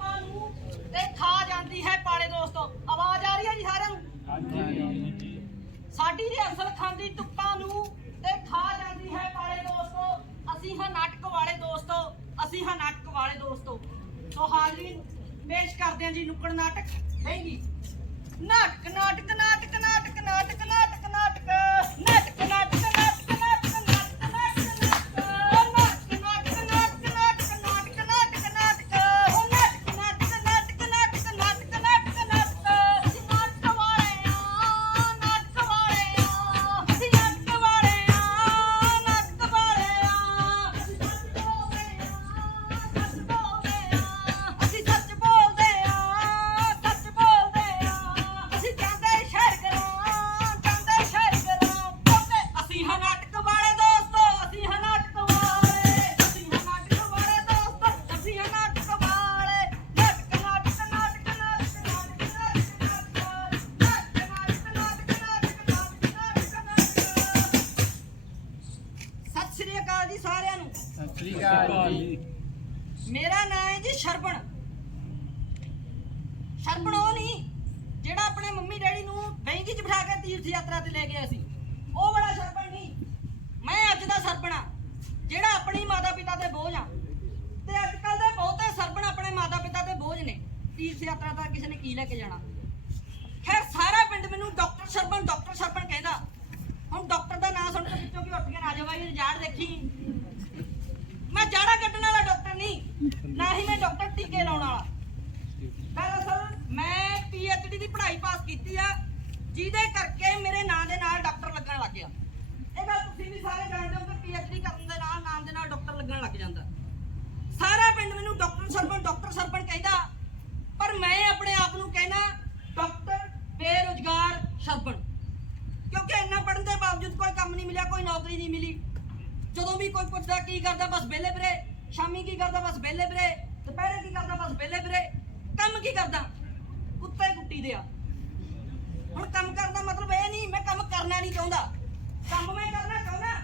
ਤੁੱਕਾਂ ਨੂੰ ਤੇ ਖਾ ਜਾਂਦੀ ਹੈ ਪਾਲੇ ਦੋਸਤੋ। ਆਵਾਜ਼ ਆ ਰਹੀ ਹੈ ਜੀ ਸਾਰਿਆਂ ਨੂੰ? ਸਾਡੀ ਰਿਹਰਸਲ ਖਾਂਦੀ ਤੁੱਕਾਂ ਨੂੰ ਤੇ ਖਾ ਜਾਂਦੀ ਹੈ ਪਾਲੇ ਦੋਸਤੋ। ਅਸੀਂ ਹਾਂ ਨਾਟਕ ਵਾਲੇ ਦੋਸਤੋ। ਅਸੀਂ ਹਾਂ ਨਾਟਕ ਵਾਲੇ ਦੋਸਤੋ। ਸੋ ਹਾਜ਼ਰੀਨ ਪੇਸ਼ ਕਰਦੇ ਹਾਂ ਜੀ ਨੁੱਕੜ ਨਾਟਕ। ਹੈਗੀ ਨਾਟਕ ਨਾਟਕ ਨਾਟਕ ਨਾਟਕ ਨਾਟਕ ਨਾਟਕ ਨਾਟਕ ਨਾਟਕ ਨਾਟਕ ਨਾਟਕ। ਟੀਕੇ ਲਾਉਣ ਵਾਲਾ। ਦਰਅਸਲ ਮੈਂ ਪੀਐਚਡੀ ਦੀ ਪੜ੍ਹਾਈ ਪਾਸ ਕੀਤੀ ਆ, ਜਿਹਦੇ ਕਰਕੇ ਮੇਰੇ ਨਾਂ ਦੇ ਨਾਲ ਡਾਕਟਰ ਲੱਗਣ ਲੱਗ ਗਿਆ। ਇਹ ਗੱਲ ਤੁਸੀਂ ਵੀ ਸਾਰੇ ਜਾਣਦੇ ਹੋ ਕਿ ਪੀਐਚਡੀ ਕਰਨ ਦੇ ਨਾਲ ਨਾਮ ਦੇ ਨਾਲ ਡਾਕਟਰ ਲੱਗਣ ਲੱਗ ਜਾਂਦਾ। ਸਾਰਾ ਪਿੰਡ ਮੈਨੂੰ ਡਾਕਟਰ ਸਰਪਣ ਡਾਕਟਰ ਸਰਪਣ ਕਹਿੰਦਾ। ਪਰ ਮੈਂ ਆਪਣੇ ਆਪ ਨੂੰ ਕਹਿਣਾ ਡਾਕਟਰ ਬੇਰੁਜ਼ਗਾਰ ਸਰਪਣ ਕਿਉਂਕਿ ਇੰਨਾ ਪੜਨ ਦੇ ਬਾਵਜੂਦ ਕੋਈ ਕੰਮ ਨਹੀਂ ਮਿਲਿਆ, ਕੋਈ ਨੌਕਰੀ ਨਹੀਂ ਮਿਲੀ। ਜਦੋਂ ਵੀ ਕੋਈ ਪੁੱਛਦਾ, ਕੀ ਕਰਦਾ, ਬਸ ਵਿਹਲੇ ਵੀਰੇ ਸ਼ਾਮੀ ਕੀ ਕਰਦਾ, ਬਸ ਵਿਹਲੇ ਵੀਰੇ ਦੁਪਹਿਰੇ ਕੀ ਕਰਦਾ ਬਸ ਵਿਹਲੇ ਵੀਰੇ ਕੰਮ ਕੀ ਕਰਦਾ? ਕੁੱਤੇ ਕੁੱਟੀ ਦੇ ਆ। ਹੁਣ ਕੰਮ ਕਰਨ ਮਤਲਬ ਇਹ ਨਹੀਂ, ਮੈਂ ਕੰਮ ਕਰਨਾ ਨਹੀਂ ਚਾਹੁੰਦਾ। ਕੰਮ ਮੈਂ ਕਰਨਾ ਚਾਹੁੰਦਾ,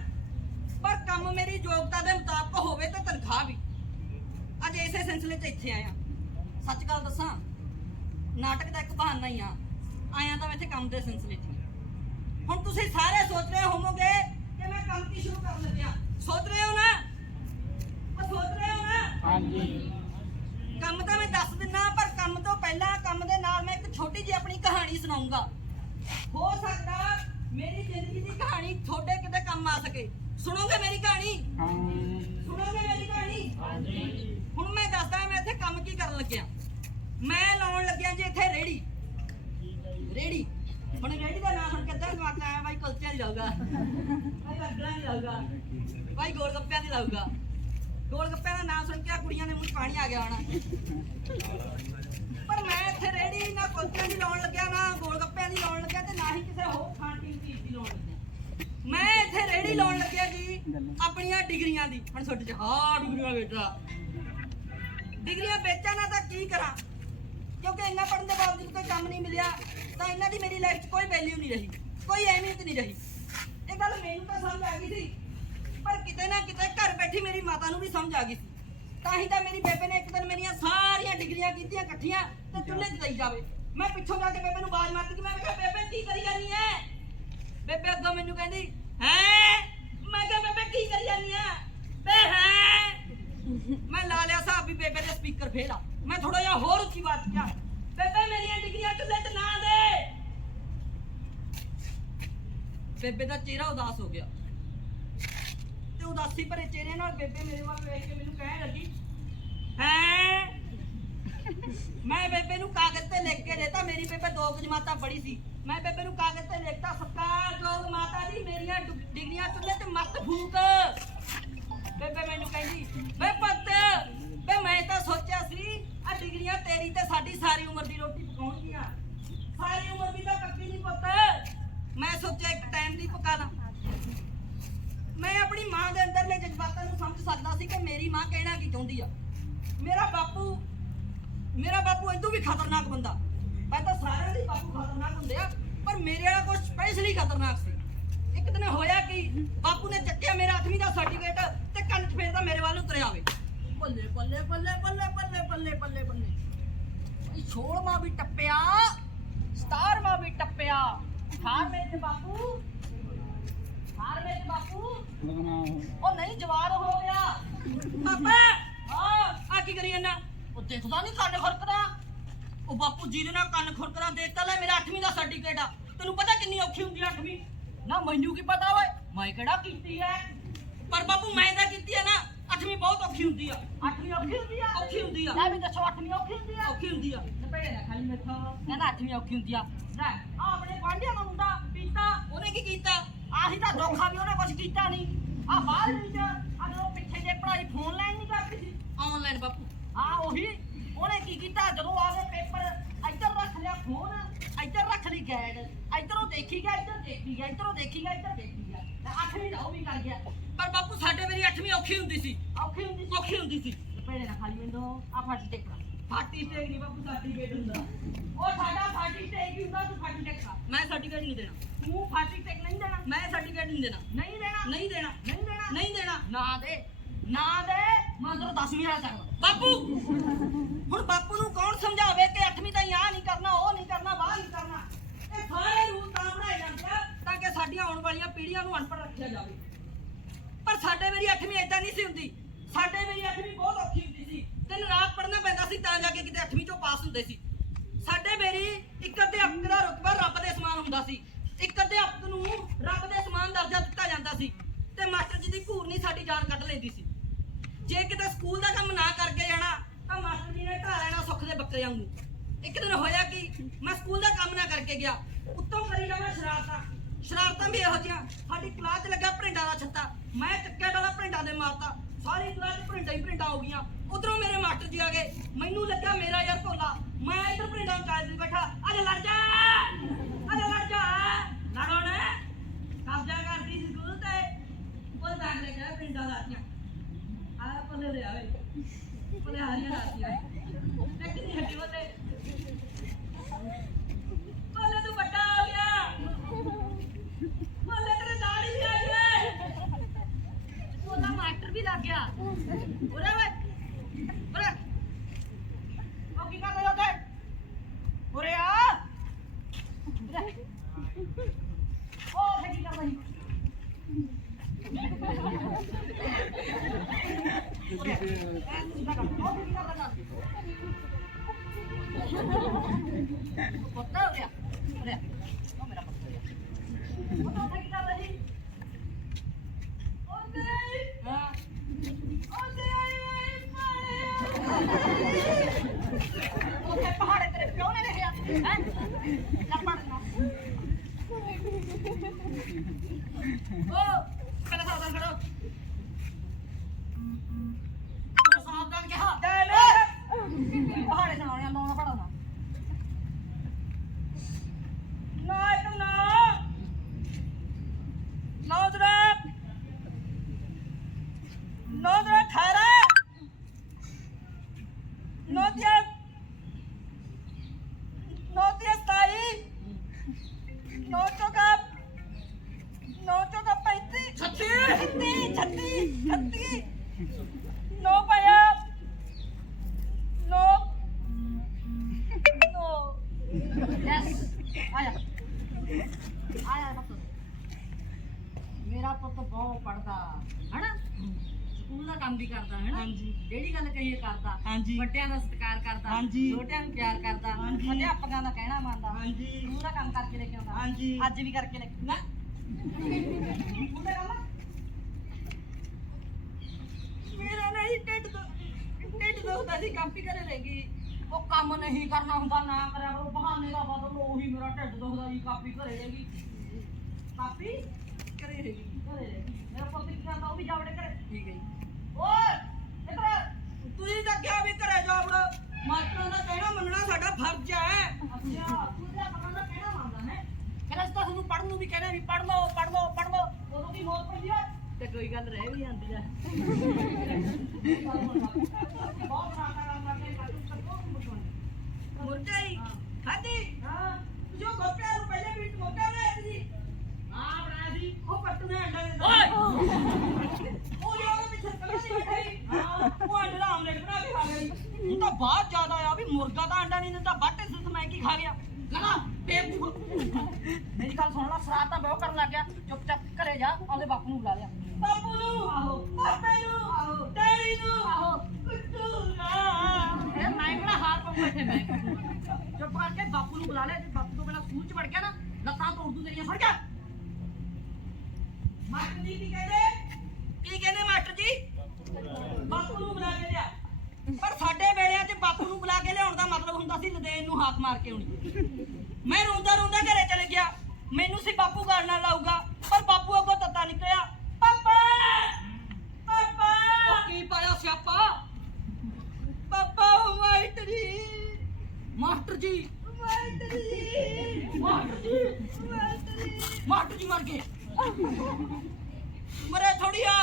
ਪਰ ਕੰਮ ਮੇਰੀ ਯੋਗਤਾ ਦੇ ਮੁਤਾਬਕ ਹੋਵੇ ਤੇ ਤਨਖਾਹ ਵੀ। ਅੱਜ ਇਸੇ ਸਿਲਸਿਲੇ 'ਚ ਇੱਥੇ ਆਇਆ। ਸੱਚ ਗੱਲ ਦੱਸਾਂ, ਨਾਟਕ ਦਾ ਇੱਕ ਬਹਾਨਾ ਹੀ ਆ। ਆਇਆ ਤਾਂ ਮੈਂ ਇੱਥੇ ਕੰਮ ਦੇ ਸਿਲਸਿਲੇ 'ਚ। ਹੁਣ ਤੁਸੀਂ ਸਾਰੇ ਸੋਚ ਰਹੇ ਹੋਵੋਗੇ ਕਿ ਮੈਂ ਕੰਮ ਕੀ ਸ਼ੁਰੂ ਕਰਨ ਲੱਗਿਆ। ਸੋਚ ਰਹੇ ਹੋ ਨਾ? ਉਹ ਸੋਚ ਰਹੇ ਹੋ ਨਾ? ਹਾਂਜੀ। ਕੰਮ ਤਾਂ ਮੈਂ ਦੱਸ ਦਿੰਨਾ ਪਰ ਕੰਮ ਤੋਂ ਪਹਿਲਾਂ ਕੰਮ ਦੇ ਨਾਲ ਮੈਂ ਇੱਕ ਛੋਟੀ ਜਿਹੀ ਆਪਣੀ ਕਹਾਣੀ ਸੁਣਾਉਂਗਾ। ਹੋ ਸਕਦਾ ਮੇਰੀ ਜ਼ਿੰਦਗੀ ਦੀ ਕਹਾਣੀ ਤੁਹਾਡੇ ਕਿਤੇ ਕੰਮ ਆ ਸਕੇ। ਸੁਣੋਗੇ ਮੇਰੀ ਕਹਾਣੀ? ਸੁਣੋਗੇ ਮੇਰੀ ਕਹਾਣੀ? ਹਾਂਜੀ। ਹੁਣ ਮੈਂ ਦੱਸਦਾ ਮੈਂ ਇੱਥੇ ਕੰਮ ਕੀ ਕਰਨ ਲੱਗਿਆ। ਮੈਂ ਲਾਉਣ ਲੱਗਿਆ ਜੀ ਇੱਥੇ ਰੇੜੀ। ਰੇੜੀ। ਹੁਣ ਰੇੜੀ ਦਾ ਨਾਮ ਸੁਣ ਕੇ ਅੱਧਾ ਦਿਮਾਗ ਆਇਆ ਬਾਈ ਕੁਲਚਿਆਂ ਦੀ ਲਾਊਗਾ। ਬਾਈ ਬੱਗਲਾਂ ਦੀ ਲਾਊਗਾ। ਬਾਈ ਗੋਲ ਗੱਪਿਆਂ ਦੀ ਲਾਊਗਾ। ਗੋਲ ਗੱਪਿਆਂ ਦਾ ਨਾਮ ਸੁਣ ਕੇ ਕੁੜੀਆਂ ਦੇ ਮੂੰਹ ਪਾਣੀ ਆ ਗਿਆ ਹੋਣਾ। ਪਰ ਮੈਂ ਇੱਥੇ ਰੇੜੀ ਨਾ ਕੁਲਚਿਆਂ ਦੀ ਲਾਉਣ ਲੱਗਿਆ, ਨਾ ਗੋਲ ਗੱਪਿਆਂ ਦੀ ਲਾਉਣ ਲੱਗਿਆ ਤੇ ਨਾ ਹੀ ਕਿਸੇ ਹੋਰ ਖਾਣ ਪੀਣ ਚੀਜ਼ ਦੀ ਲਾਉਣ ਲੱਗਿਆ। ਮੈਂ ਇੱਥੇ ਰੇੜੀ ਲਾਉਣ ਲੱਗਿਆ ਜੀ, ਆਪਣੀਆਂ ਡਿਗਰੀਆਂ ਦੀ। ਹੁਣ ਤੁਹਾਡੇ ਚ ਹਾਂ ਡਿਗਰੀਆਂ ਬੇਟਾ ਡਿਗਰੀਆਂ ਵੇਚਾਂ ਨਾ ਤਾਂ ਕੀ ਕਰਾਂ? ਕਿਉਂਕਿ ਇੰਨਾ ਪੜਨ ਦੇ ਬਾਵਜੂਦ ਕੋਈ ਕੰਮ ਨਹੀਂ ਮਿਲਿਆ, ਤਾਂ ਇਹਨਾਂ ਦੀ ਮੇਰੀ ਲਾਈਫ 'ਚ ਕੋਈ ਵੈਲਿਊ ਨਹੀਂ ਰਹੀ। ਕੋਈ ਅਹਿਮੀਅਤ ਨਹੀਂ ਰਹੀ। ਇਹ ਗੱਲ ਮੈਨੂੰ ਤਾਂ ਸਮਝ ਆ ਗਈ ਸੀ। ਪਰ ਕਿਤੇ ਨਾ ਕਿਤੇ ਘਰ ਬੈਠੀ ਮੇਰੀ ਮਾਤਾ ਨੂੰ ਵੀ ਸਮਝ ਆ ਗਈ ਸੀ। ਤਾਂ ਹੀ ਤਾਂ ਮੇਰੀ ਬੇਬੇ ਨੇ ਇੱਕ ਦਿਨ ਮੇਰੀਆਂ ਸਾਰੀਆਂ ਡਿਗਰੀਆਂ ਕੀਤੀਆਂ ਇਕੱਠੀਆਂ ਤੇ ਚੁੱਲ੍ਹੇ 'ਚ ਦਈ ਜਾਵੇ। ਮੈਂ ਪਿੱਛੋਂ ਜਾ ਕੇ ਬੇਬੇ ਨੂੰ ਆਵਾਜ਼ ਮਾਰਤੀ ਕਿ ਮੈਂ ਕਿਹਾ ਬੇਬੇ ਕੀ ਕਰੀ ਜਾਨੀ ਐ? ਬੇਬੇ ਅੱਗੋਂ ਮੈਨੂੰ ਕਹਿੰਦੀ ਹੈ? ਮੈਂ ਕਿਹਾ ਬੇਬੇ ਕੀ ਕਰੀ ਜਾਨੀ ਆ ਬੇ ਹੈ? ਮੈਂ ਲਾ ਲਿਆ ਸਾਹਿਬ ਵੀ ਬੇਬੇ ਦੇ ਸਪੀਕਰ ਫੇਲ ਆ। ਮੈਂ ਥੋੜਾ ਜਿਹਾ ਹੋਰ ਉੱਚੀ ਬਾਤ ਕਿਹਾ ਬੇਬੇ ਮੇਰੀਆਂ ਡਿਗਰੀਆਂ ਚੁੱਲ੍ਹੇ 'ਚ ਨਾ ਦੇ। ਬੇਬੇ ਦਾ ਚਿਹਰਾ ਉਦਾਸ ਹੋ ਗਿਆ। ਉਦਾਸੀ ਭਰੇ ਚਿਹਰੇ ਨਾਲ ਬੇਬੇ ਮੇਰੇ ਵੱਲ ਵੇਖ ਕੇ ਮੈਨੂੰ ਕਹਿਣ ਲੱਗੀ, ਹੈ? ਮੈਂ ਬੇਬੇ ਨੂੰ ਕਾਗਜ਼ ਤੇ ਲਿਖ ਕੇ ਦੇਤਾ, ਮੇਰੀ ਬੇਬੇ ਦੋ ਜਮਾਤਾਂ ਪੜ੍ਹੀ ਸੀ। ਮੈਂ ਬੇਬੇ ਨੂੰ ਕਾਗਜ਼ ਤੇ ਲਿਖਤਾ ਸਤਿਕਾਰਯੋਗ ਮਾਤਾ ਜੀ ਮੇਰੀਆਂ ਡਿਗਰੀਆਂ ਚੁੱਲ੍ਹੇ ਤੇ ਮੱਤ ਫੂਕ। ਬੇਬੇ ਮੈਨੂੰ ਕਹਿੰਦੀ, ਵੇ ਪੁੱਤ, ਵੇ ਮੈਂ ਤਾਂ ਸੋਚਿਆ ਸੀ ਆ ਡਿਗਰੀਆਂ ਤੇਰੀ ਤੇ ਸਾਡੀ ਸਾਰੀ ਉਮਰ ਦੀ ਰੋਟੀ ਪਕਾਉਣਗੀਆਂ ਸਾਰੀ ਉਮਰ ਦੀ ਤਾਂ ਪੱਕੀ ਨਹੀਂ ਪੁੱਤ। ਮੈਂ ਸੋਚਿਆ ਇੱਕ ਟਾਈਮ ਦੀ ਪਕਾ ਲਾਂ ਮੈਂ ਆਪਣੀ ਮਾਂ ਦੇ ਅੰਦਰਲੇ ਜਜ਼ਬਾਤਾਂ ਨੂੰ ਸਮਝ ਸਕਦਾ ਸੀ ਕਿ ਮੇਰੀ ਮਾਂ ਕਹਿਣਾ ਕੀ ਚਾਹੁੰਦੀ ਆ। ਮੇਰਾ ਬਾਪੂ ਮੇਰਾ ਬਾਪੂ ਇਦੋਂ ਵੀ ਖਤਰਨਾਕ ਬੰਦਾ। ਮੈਂ ਤਾਂ ਸਾਰਿਆਂ ਦੇ ਬਾਪੂ ਖਤਰਨਾਕ ਹੁੰਦੇ ਆ, ਪਰ ਮੇਰੇ ਵਾਲਾ ਕੁਝ ਸਪੈਸ਼ਲੀ ਖਤਰਨਾਕ ਸੀ। ਇੱਕ ਦਿਨ ਹੋਇਆ ਕਿ, ਬਾਪੂ ਨੇ ਚੱਕਿਆ ਮੇਰਾ 8ਵੀਂ ਦਾ ਸਰਟੀਫਿਕੇਟ ਤੇ ਕੰਨ 'ਚ ਫੇਰਦਾ ਮੇਰੇ ਵੱਲ ਉਤਰਿਆ ਤੁਰਿਆ ਆਵੇ ਬੱਲੇ ਬੱਲੇ ਬੱਲੇ ਬੱਲੇ ਬੱਲੇ ਬੱਲੇ ਬੱਲੇ ਬੱਲੇ 16ਵਾਂ ਵੀ ਟੱਪਿਆ 17ਵਾਂ ਵੀ ਟੱਪਿਆ। 18ਵੇਂ ਚ ਬਾਪੂ। 18ਵੇਂ ਚ ਬਾਪੂ। ਉਹ ਨਹੀਂ ਜਵਾਨ ਹੋ ਗਿਆ। ਪਾਪਾ ਹਾਂ ਆ ਕੀ ਕਰੀ ਜਾਂਦਾ? ਉਹ ਦੇਖਦਾ ਨਹੀਂ ਕੰਨ ਖੁਰਕਦਾ। ਉਹ ਬਾਪੂ ਜੀ ਦੇ ਨਾਲ ਕੰਨ ਖੁਰਕਦਾ ਦੇਖਦਾ ਲੈ ਮੇਰਾ 8ਵੀਂ ਦਾ ਸਰਟੀਫਿਕੇਟ ਆ। ਤੈਨੂੰ ਪਤਾ ਕਿੰਨੀ ਔਖੀ ਹੁੰਦੀ ਆ 8ਵੀਂ ਨਾ ਮੈਨੂੰ ਕੀ ਪਤਾ ਓਏ? ਮੈਂ ਕਿਹੜਾ ਕੀਤੀ ਐ? ਪਰ ਬਾਪੂ ਮੈਂ ਤਾਂ ਕੀਤੀ ਆ ਨਾ 8ਵੀਂ ਬਹੁਤ ਔਖੀ ਹੁੰਦੀ ਆ। 8ਵੀਂ ਔਖੀ ਹੁੰਦੀ ਆ? ਔਖੀ ਹੁੰਦੀ ਆ। ਲੈ ਵੀ ਦੱਸੋ 8ਵੀਂ ਔਖੀ ਹੁੰਦੀ ਆ? ਔਖੀ ਹੁੰਦੀ ਆ। ਨਪੜੇ ਨਾ ਖਾਲੀ ਮੈਥੋਂ ਕਹਿੰਦਾ 8ਵੀਂ ਔਖੀ ਹੁੰਦੀ ਆ। ਲੈ ਆ ਆਪਣੇ ਪਾਂਡਿਆਂ ਦਾ ਮੁੰਡਾ ਪੀਤਾ। ਉਹਨੇ ਕੀ ਕੀਤਾ? ਆਹੀ ਤਾਂ ਦੋਖਾ ਵੀ ਉਹਨੇ ਕੁਝ ਕੀਤਾ ਨਹੀਂ ਆ ਬਾਹਰ ਨਹੀਂ ਜਾ ਆ ਜਦੋਂ ਪਿੱਛੇ ਜੇ ਪੜਾਈ ਫੋਨ ਲਾਈਨ ਨਹੀਂ ਕਰਦੀ ਸੀ। ਆਨਲਾਈਨ ਬਾਪੂ। ਆ ਉਹੀ ਉਹਨੇ ਕੀ ਕੀਤਾ? ਜਦੋਂ ਆ ਕੇ ਪੇਪਰ ਇੱਧਰ ਰੱਖ ਲਿਆ ਫੋਨ ਇੱਧਰ ਰੱਖ ਲਈ ਗੈਡ ਇੱਧਰੋਂ ਦੇਖੀ ਗਿਆ ਇੱਧਰ ਦੇਖੀ ਗਿਆ ਇੱਧਰੋਂ ਦੇਖੀ ਗਿਆ ਇੱਧਰ ਦੇਖੀ ਗਿਆ। ਲੈ ਅੱਠਵੀਂ ਦਾ ਉਹ ਵੀ ਕਰ ਗਿਆ। ਪਰ ਬਾਪੂ ਸਾਡੇ ਮੇਰੀ ਅੱਠਵੀਂ ਔਖੀ ਹੁੰਦੀ ਸੀ। ਔਖੀ ਹੁੰਦੀ ਸੀ। ਔਖੀ ਹੁੰਦੀ ਸੀ। ਭੇੜੇ ਨਾ ਖਾਲੀ ਮੈਨੂੰ ਆ ਫਟ ਟੇਕਣਾ 30 ਡਿਗਰੀ ਬਾਪੂ ਸਰਟੀਫਿਕੇਟ ਹੁੰਦਾ। ਉਹ ਸਾਡਾ ਸਰਟੀਫਿਕੇਟ ਹੀ ਹੁੰਦਾ ਤੂੰ ਸਰਟੀਫਿਕੇਟ ਖਾ। ਮੈਂ ਸਰਟੀਫਿਕੇਟ ਨਹੀਂ ਦੇਣਾ। ਤੂੰ ਸਰਟੀਫਿਕੇਟ ਨਹੀਂ ਦੇਣਾ। ਮੈਂ ਸਰਟੀਫਿਕੇਟ ਨਹੀਂ ਦੇਣਾ। ਨਹੀਂ ਦੇਣਾ। ਨਹੀਂ ਦੇਣਾ। ਨਹੀਂ ਦੇਣਾ। ਨਹੀਂ ਦੇਣਾ। ਨਾ ਦੇ। ਨਾ ਦੇ। ਮੰਦਰ 10ਵੀਂ ਵਾਲਾ ਕਰਨਾ ਬਾਪੂ! ਹੁਣ ਬਾਪੂ ਨੂੰ ਕੌਣ ਸਮਝਾਵੇ ਕਿ 8ਵੀਂ ਤਾਂ ਆ ਨਹੀਂ ਕਰਨਾ ਉਹ ਨਹੀਂ ਕਰਨਾ ਬਾਹਰ ਨਹੀਂ ਕਰਨਾ? ਇਹ ਸਾਰੇ ਰੂਲ ਤਾਂ ਬਣਾਏ ਜਾਂਦੇ ਆ ਤਾਂ ਕਿ ਸਾਡੀਆਂ ਆਉਣ ਵਾਲੀਆਂ ਪੀੜ੍ਹੀਆਂ ਨੂੰ ਅਨਪੜ੍ਹ ਰੱਖਿਆ ਜਾਵੇ। ਪਰ ਸਾਡੇ ਮੇਰੀ 8ਵੀਂ ਐਦਾਂ ਨਹੀਂ ਸੀ ਹੁੰਦੀ। ਸਾਡੇ ਮੇਰੀ 8ਵੀਂ ਬਹੁਤ ਔਖੀ ਹੁੰਦੀ ਸੀ। ਦਿਨ ਰਾਤ ਪੜ੍ਹਨਾ ਤਾਂ ਜਾ ਕੇ ਕਿਤੇ 8ਵੀਂ ਚੋਂ ਪਾਸ ਹੁੰਦੇ ਸੀ। ਸਾਡੇ ਮੇਰੀ ਇੱਕ ਅਧਿਆਪਕ ਦਾ ਰੁਤਬਾ ਰੱਬ ਦੇ ਸਮਾਨ ਹੁੰਦਾ ਸੀ। ਇੱਕ ਅਧਿਆਪਕ ਨੂੰ ਰੱਬ ਦੇ ਸਮਾਨ ਦਰਜਾ ਦਿੱਤਾ ਜਾਂਦਾ ਸੀ ਤੇ ਮਾਸਟਰ ਜੀ ਦੀ ਘੂਰ ਨਹੀਂ ਸਾਡੀ ਜਾਨ ਕੱਢ ਲੈਂਦੀ ਸੀ। ਜੇ ਕਿਤੇ ਸਕੂਲ ਦਾ ਕੰਮ ਨਾ ਕਰਕੇ ਜਾਣਾ, ਤਾਂ ਮਾਸਟਰ ਜੀ ਨੇ ਢਾ ਲੈਣਾ ਸੁੱਖ ਦੇ ਬੱਕਰੇ ਵਾਂਗੂ। ਇੱਕ ਦਿਨ ਹੋਇਆ ਕਿ ਮੈਂ ਸਕੂਲ ਦਾ ਕੰਮ ਨਾ ਕਰਕੇ ਗਿਆ। ਉੱਤੋਂ ਕਰੀ ਜਾਵਾਂ ਸ਼ਰਾਰਤਾਂ। ਸ਼ਰਾਰਤਾਂ ਵੀ ਇਹੋ ਜਿਹੀਆਂ। ਸਾਡੀ ਕਲਾਸ 'ਚ ਲੱਗਾ ਭਰਿੰਡਾ ਦਾ ਛੱਤਾ। ਮੈਂ ਚੱਕਿਆ ਡਾਲਾ ਭਰਿੰਡਾ ਦੇ ਮਾਰਤਾ। ਸਾਰੀ ਕਲਾਸ 'ਚ ਹੀ ਭਰਿੰਡਾ ਹੋ ਗਈਆਂ। ਉਧਰੋਂ ਮੇਰੇ ਮਾਸਟਰ ਜੀ ਆ ਗਏ। ਮੈਨੂੰ ਲੱਗਾ ਮੇਰਾ ਯਾਰ ਭੋਲਾ। ਮੈਂ ਇੱਧਰ ਭਰਿੰਡਾ ਕਾਲਜ 'ਚ ਬੈਠਾ। ਅਜੇ ਲੜ ਜਾ! ਅਜੇ ਲੜ ਜਾ! ਲੜੋ ਨਾ ਕਬਜ਼ਾ ਕਰਦੀ ਸੀ ਸਕੂਲ ਤੇ। ਉਹ ਤਾਂ ਲੈ ਗਿਆ ਭਰਿੰਡਾ ਲਾਤੀਆਂ। ਆ ਪਲੇ ਲੈ ਆਵੇ ਪਲੇ ਹਾਰੀਆਂ ਲਾਤੀਆਂ। ਤੇ ਕਿੰਨੀ ਹੱਡੀ ਬੋਲੇ ਪਲੇ ਤੂੰ ਵੱਡਾ ਹੋ ਗਿਆ ਪਲੇ ਤੇਰੇ ਦਾੜੀ ਵੀ ਆ ਗਈ ਉਹਦਾ ਮਾਸਟਰ ਵੀ ਲੱਗ ਗਿਆ ਉਰੇ ਵੇ ਉਰੇ ਉਹ ਕੀ ਕਰ ਰਿਹਾ ਉੱਥੇ ਉਰੇ ਆ ਉਰੇ। ਉਹ ਉੱਥੇ ਕੀ ਕਰ ਰਹੀ ਪੁੱਤ ਹੋ ਗਿਆ ਉਰੇ ਆ। ਉਹ ਮੇਰਾ ਪੁੱਤ ਹੋ ਗਿਆ ਉਹ ਉੱਥੇ ਕੀ ਕਰ ਰਹੀ ਉਹ ਨਹੀਂ ਹਾਂ ਉਹ ਨਹੀਂ ਉੱਥੇ ਪਹਾੜੇ ਤੇਰੇ ਪਿਓ ਨੇ ਲਿਖਿਆ ਹੈ ਚੱਲ ਪੜ ਨਾ ਉਹ ਪਹਿਲਾਂ ਸਾਵਧਾਨ ਕਿਹਾ ਪਹਾੜੇ ਸੁਣਾਉਣੇ ਲਾਉਣਾ ਪੜਾਉਣਾ ਨਾ ਇੱਕ ਨਾ ਨੌਜਰਾ ਨੌਜਰਾ ਠਹਿਰਾ ਨੌਜਰਾ ਨੌਜਰਾ ਸਤਾਈ ਨੌ ਚੌਕਾ ਨੌ ਚੌਕਾ ਪੈਂਤੀ ਛੱਤੀ ਛੱਤੀ ਛੱਤੀ ਛੱਤੀ ਨੌ ਪਾਇਆ ਨੌ ਨੌ ਯੈਸ ਆਇਆ ਆਇਆ ਪੁੱਤ ਮੇਰਾ ਪੁੱਤ ਬਹੁਤ ਪੜਦਾ ਹਨਾ ਸਕੂਲ ਦਾ ਕੰਮ ਵੀ ਕਰਦਾ ਹੈ ਨਾ ਹਾਂਜੀ। ਜਿਹੜੀ ਗੱਲ ਕਹੀਏ ਕਰਦਾ ਹਾਂਜੀ। ਵੱਡਿਆਂ ਦਾ ਸਤਿਕਾਰ ਕਰਦਾ ਹਾਂਜੀ। ਛੋਟਿਆਂ ਨੂੰ ਪਿਆਰ ਕਰਦਾ ਹਾਂਜੀ। ਅਧਿਆਪਕਾਂ ਦਾ ਕਹਿਣਾ ਮੰਨਦਾ ਹਾਂਜੀ। ਦਾ ਕੰਮ ਕਰਕੇ ਲੈ ਕੇ ਆਉਂਦਾ ਹਾਂਜੀ। ਅੱਜ ਵੀ ਕਰਕੇ ਲੈ ਕੇ ਨਾ ਸਕੂਲ ਦਾ ਕੰਮ ਮੇਰਾ ਨਹੀਂ ਦੁਖਦਾ ਸੀ ਕਾਪੀ ਲੈ ਗਈ ਉਹ ਕੰਮ ਨਹੀਂ ਕਰਨਾ ਹੁੰਦਾ ਨਾ ਕਰਿਆ ਕਰੋ ਬਹਾਨੇ ਦਾ ਬਦਲ ਉਹੀ ਮੇਰਾ ਢਿੱਡ ਦੁਖਦਾ ਜੀ ਕਾਪੀ ਘਰੇ ਰਹਿ ਗਈ ਕਾਪੀ ਘਰੇ ਰਹਿ ਗਈ ਘਰੇ ਰਹਿ ਗਈ ਮੇਰਾ ਪੁੱਤ ਕੀ ਕਰਦਾ ਉਹ ਵੀ ਜਾਵੜੇ ਘਰੇ ਠੀਕ ਹੈ ਜੀ ਓਏ ਇਧਰ ਤੁਸੀਂ ਤਾਂ ਕਿਹਾ ਵੀ ਘਰੇ ਜਾਵੜੋ ਮਾਸਟਰਾਂ ਦਾ ਕਹਿਣਾ ਮੰਨਣਾ ਸਾਡਾ ਫਰਜ਼ ਹੈ ਅੱਛਾ ਤੂੰ ਤਾਂ ਨਾ ਕਹਿਣਾ ਮੰਨਦਾ ਹੈ? ਕਹਿੰਦਾ ਅਸੀਂ ਤਾਂ ਤੁਹਾਨੂੰ ਪੜ੍ਹਨ ਨੂੰ ਵੀ ਕਹਿੰਦੇ ਵੀ ਪੜ੍ਹ ਲਓ ਪੜ੍ਹ ਲਓ ਪੜ੍ਹ ਲਓ। ਉਦੋਂ ਕੀ ਮੌਤ ਪੈਂਦੀ ਹੈ ਤੇ ਕੋਈ ਗੱਲ ਰਹਿ ਵੀ ਜਾਂਦੀ ਹੈ ਬਹੁਤ ਰਾਤਾ ਕੰਮ ਕਰਦੇ ਕਾਟੂ ਸਭ ਮੁਰਜਾਈ ਮੁਰਜਾਈ ਖਾਦੀ ਹਾਂ ਜੋ ਗੋਪਿਆ ਨੂੰ ਪਹਿਲੇ ਵੀ ਗੋਪਿਆ ਬਣਾਇਆ ਸੀ ਹਾਂ ਬਣਾਇਆ ਸੀ ਉਹ ਪੱਟੂ ਨੇ ਅੰਡਾ ਦੇ ਓਏ ਉਹ ਜੋ ਉਹਦੇ ਪਿੱਛੇ ਕੱਢੀ ਬੈਠੀ ਹਾਂ ਉਹ ਅੰਡਾ ਦਾ ਆਮਲੇਟ ਬਣਾ ਕੇ ਖਾ ਗਈ ਉਹ ਤਾਂ ਬਹੁਤ ਜ਼ਿਆਦਾ ਆ ਵੀ ਮੁਰਗਾ ਤਾਂ ਅੰਡਾ ਨਹੀਂ ਦਿੰਦਾ ਬਾਟੇ ਸਿੱਧ ਮੈਂ ਕੀ ਖਾ ਗਿਆ ਗਲਾ ਬੇਵਕੂਫ ਮੇਰੀ ਗੱਲ ਸੁਣ ਲੈ ਸਰਾਤ ਤਾਂ ਬਹੁਤ ਕਰਨ ਲੱਗ ਗਿਆ ਚੁੱਪਚਾਪ ਘਰੇ ਜਾ ਆਪਦੇ ਬਾਪੂ ਨੂੰ ਬੁਲਾ ਲਿਆ ਬਾਪੂ ਨੂੰ ਆਹੋ ਪਾਪੇ ਨੂੰ ਆਹੋ ਡੈਡੀ ਨੂੰ ਆਹੋ ਕੁੱਟੂ ਨਾ ਇਹ ਮੈਂ ਕਿਹੜਾ ਹਾਰ ਪਾਉਂਗਾ ਇੱਥੇ ਮੈਂ ਚੁੱਪ ਕਰਕੇ ਬਾਪੂ ਨੂੰ ਬੁਲਾ ਲਿਆ ਜੇ ਬਾਪੂ ਤੋਂ ਬਿਨਾ ਸਕੂਲ ਚ ਵੜ ਗਿਆ ਨਾ ਲੱਤਾਂ ਤੋੜ ਦੂੰ ਤੇਰੀਆਂ ਫੜ ਜਾ ਮਾਸਟਰ ਜੀ ਕੀ ਕਹਿੰਦੇ ਕੀ ਕਹਿੰਦੇ ਮਾਸਟਰ ਜੀ ਬਾਪੂ ਨੂੰ ਬੁਲਾ ਕੇ ਲਿਆ ਪਰ ਸਾਡੇ ਵੇਲਿਆਂ 'ਚ ਬਾਪੂ ਨੂੰ ਬੁਲਾ ਕੇ ਲਿਆਉਣ ਦਾ ਮਤਲਬ ਹੁੰਦਾ ਸੀ ਲਦੇਨ ਨੂੰ ਹਾਕ ਮਾਰ ਕੇ ਆਉਣੀ ਮੈਂ ਰੋਂਦਾ ਰੋਂਦਾ ਘਰੇ ਚਲੇ ਗਿਆ। ਮੈਨੂੰ ਸੀ ਬਾਪੂ ਗੱਲ ਨਾਲ ਲਾਊਗਾ ਪਰ ਬਾਪੂ ਅੱਗੋਂ ਤੱਤਾ ਨਿਕਲਿਆ ਪਾਪਾ! ਪਾਪਾ! ਉਹ ਕੀ ਪਾਇਆ ਸਿਆਪਾ? ਪਾਪਾ ਉਹ mastery master ji. Master ji! Master ji. Master ji! Master ji ਮਰ ਗਏ। ਮਰੇ ਥੋੜੀ ਆ।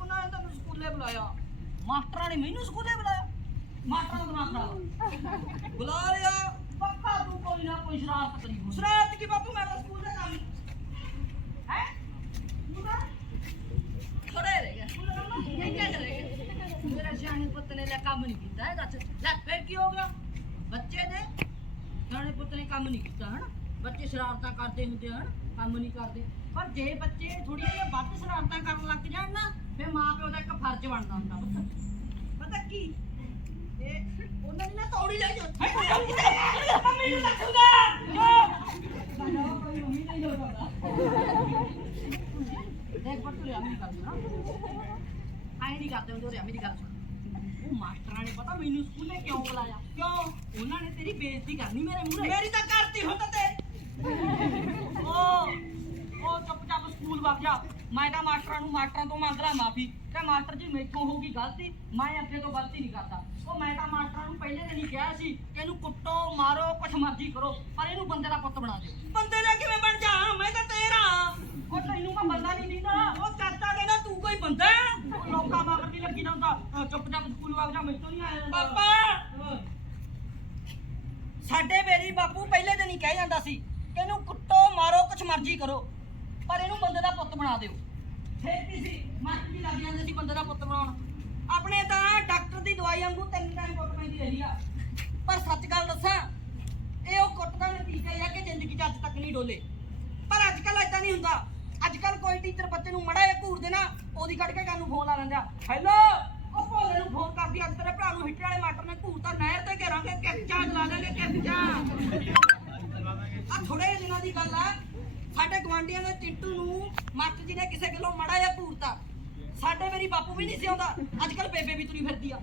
ਉਹਨਾਂ ਨੇ ਤੈਨੂੰ ਸਕੂਲੇ ਬੁਲਾਇਆ। ਮਾਸਟਰਾਂ ਨੇ ਮੈਨੂੰ ਸਕੂਲੇ ਬੁਲਾਇਆ। ਮਾਸਟਰਾਂ ਦਾ ਦਿਮਾਗ ਖਰਾਬ ਬੁਲਾ ਲਿਆ। ਪੱਕਾ ਤੂੰ ਕੋਈ ਨਾ ਕੋਈ ਸ਼ਰਾਰਤ ਕਰੀ ਹੋਣੀ। ਸ਼ਰਾਰਤ ਕੀ ਬਾਪੂ ਮੈਂ ਤਾਂ ਸਕੂਲ ਦਾ ਕੰਮ ਹੈ। ਥੋੜੇ ਰਹਿ ਕੰਮ ਇਹ ਕੀ ਕਰੇਗਾ ਮੇਰਾ ਸਿਆਣੇ ਪੁੱਤ ਨੇ ਲੈ ਕੰਮ ਨਹੀਂ ਕੀਤਾ ਹੈ ਦੱਸ ਲੈ ਫਿਰ ਕੀ ਹੋ ਗਿਆ? ਬੱਚੇ ਨੇ ਸਿਆਣੇ ਪੁੱਤ ਨੇ ਕੰਮ ਨਹੀਂ ਕੀਤਾ ਹਨ? ਬੱਚੇ ਸ਼ਰਾਰਤਾਂ ਕਰਦੇ ਹੁੰਦੇ ਹਨ? ਕੰਮ ਨਹੀਂ ਕਰਦੇ। ਪਰ ਜੇ ਬੱਚੇ ਥੋੜੀ ਜਿਹੀ ਵੱਧ ਸ਼ਰਾਰਤਾਂ ਕਰਨ ਲੱਗ ਜਾਣ ਨਾ ਫਿਰ ਮਾਂ ਪਿਓ ਦਾ ਇੱਕ ਫਰਜ਼ ਬਣਦਾ ਹੁੰਦਾ ਪੁੱਤ। ਪਤਾ ਕੀ? ਇਹ ਉਹਨਾਂ ਨੇ ਨਾ ਤੌੜੀ ਲੈ ਜਾ ਮੰਮੀ ਨੂੰ ਰੱਖੂਗਾ ਦੇਖ ਪਰ ਤੂੰ ਮੇਰੀ ਗੱਲ ਸੁਣ। ਆਈ ਨਹੀਂ ਕਰਦੇ ਹੁੰਦੇ ਮੇਰੀ ਗੱਲ ਸੁਣ। ਉਹ ਮਾਸਟਰਾਂ ਨੇ ਪਤਾ ਮੈਨੂੰ ਸਕੂਲੇ ਕਿਉਂ ਬੁਲਾਇਆ? ਕਿਉਂ? ਉਹਨਾਂ ਨੇ ਤੇਰੀ ਬੇਇੱਜ਼ਤੀ ਕਰਨੀ ਮੇਰੇ ਮੂਹਰੇ। ਮੇਰੀ ਤਾਂ ਕਰਤੀ ਹੁਣ ਤੇ। ਉਹ ਉਹ ਚੁੱਪਚਾਪ ਸਕੂਲ ਵਗ ਜਾ। ਮੈਂ ਤਾਂ ਮਾਸਟਰਾਂ ਨੂੰ ਮਾਸਟਰਾਂ ਤੋਂ ਮੰਗ ਲਾ ਮਾਫੀ ਕਿ ਮਾਸਟਰ ਜੀ ਮੈਥੋਂ ਹੋਊਗੀ ਗਲਤੀ ਮੈਂ ਅੱਗੇ ਤੋਂ ਗਲਤੀ ਨਹੀਂ ਕਰਦਾ। ਉਹ ਮੈਂ ਤਾਂ ਮਾਸਟਰਾਂ ਨੂੰ ਪਹਿਲੇ ਦਿਨ ਹੀ ਕਿਹਾ ਸੀ ਕਿ ਇਹਨੂੰ ਕੁੱਟੋ ਮਾਰੋ ਕੁਛ ਮਰਜ਼ੀ ਕਰੋ ਪਰ ਇਹਨੂੰ ਬੰਦੇ ਦਾ ਪੁੱਤ ਬਣਾ ਦਿਓ। ਬੰਦੇ ਦਾ ਕਿਵੇਂ ਬਣ ਜਾ? ਮੈਂ ਤਾਂ ਤੇਰਾ। ਉਹ ਤੈਨੂੰ ਮੈਂ ਬੰਦਾ ਨਹੀਂ ਦਿੰਦਾ। ਉਹ ਚਾਚਾ ਕਹਿੰਦਾ ਤੂੰ ਕੋਈ ਬੰਦਾ ਹੈ? ਉਹ ਲੋਕਾਂ ਨਹੀਂ ਲੱਗੀ ਨਾ ਹੁੰਦਾ ਅਹ ਚੁੱਪਚਾਪ ਸਕੂਲ ਵਗ ਜਾ ਮੈਥੋਂ ਨਹੀਂ ਆਇਆ ਪਾਪਾ! ਸਾਡੇ ਵੇਰੀ ਬਾਪੂ ਪਹਿਲੇ ਦਿਨ ਹੀ ਕਹਿ ਜਾਂਦਾ ਸੀ ਕਿ ਇਹਨੂੰ ਕੁੱਟੋ ਮਾਰੋ ਕੁਛ ਮਰਜ਼ੀ ਕਰੋ। ਪਰ ਇਹਨੂੰ ਬੰਦੇ ਦਾ ਪੁੱਤ ਬਣਾ ਦਿਓ। ਛੇਤੀ ਸੀ? ਮਾਸਟਰ ਵੀ ਲੱਗ ਜਾਂਦੇ ਸੀ ਬੰਦੇ ਦਾ ਪੁੱਤ ਬਣਾਉਣ। ਆਪਣੇ ਤਾਂ ਡਾਕਟਰ ਦੀ ਦਵਾਈ ਵਾਂਗੂ ਤਿੰਨ ਟਾਈਮ ਕੁੱਟ ਪੈਂਦੀ ਰਹੀ ਆ। ਪਰ ਸੱਚ ਗੱਲ ਦੱਸਾਂ, ਇਹ ਉਹ ਕੁੱਟ ਦਾ ਨਤੀਜਾ ਹੀ ਕਿ ਜ਼ਿੰਦਗੀ 'ਚ ਅੱਜ ਤੱਕ ਨਹੀਂ ਡੋਲੇ। ਪਰ ਅੱਜ ਕੱਲ ਏਦਾਂ ਨਹੀਂ ਹੁੰਦਾ। ਅੱਜ ਕੱਲ ਕੋਈ ਟੀਚਰ ਬੱਚੇ ਨੂੰ ਮੜਾ ਜਿਹਾ ਘੂਰ ਦੇਣਾ, ਉਹਦੀ ਕੱਢ ਕੇ ਕਾਨੂੰ ਫੋਨ ਲਾ ਲੈਂਦਾ। ਹੈਲੋ ਉਹ ਭੋਲੇ ਨੂੰ ਫੋਨ ਕਰਦੀ, ਅੱਜ ਤੇਰੇ ਭਰਾ ਨੂੰ ਹਿੱਟੇ ਵਾਲੇ ਮਾਟਰ ਨੇ ਘੂਰਤਾ, ਨਹਿਰ ਤੇ ਘੇਰਾਂਗੇ ਕਿੱਚਾ ਚਲਾ ਲਾਂਗੇ ਕਿੱਚਾ ਆ ਥੋੜੇ ਦਿਨਾਂ ਦੀ ਗੱਲ ਆ। ਸਾਡੇ ਗਵਾਂਡੀਆਂ ਦੇ ਚਿੰਟੂ ਨੂੰ ਮਾਸਟਰ ਜੀ ਨੇ ਕਿਸੇ ਗੱਲੋਂ ਮੜਾ ਜਿਹਾ ਘੂਰਤਾ ਸਾਡੇ ਮੇਰੀ ਬਾਪੂ ਵੀ ਨਹੀਂ ਸੀ ਆਉਂਦਾ। ਅੱਜ ਕੱਲ ਬੇਬੇ ਵੀ ਤੁਰੀ ਫਿਰਦੀ ਆ।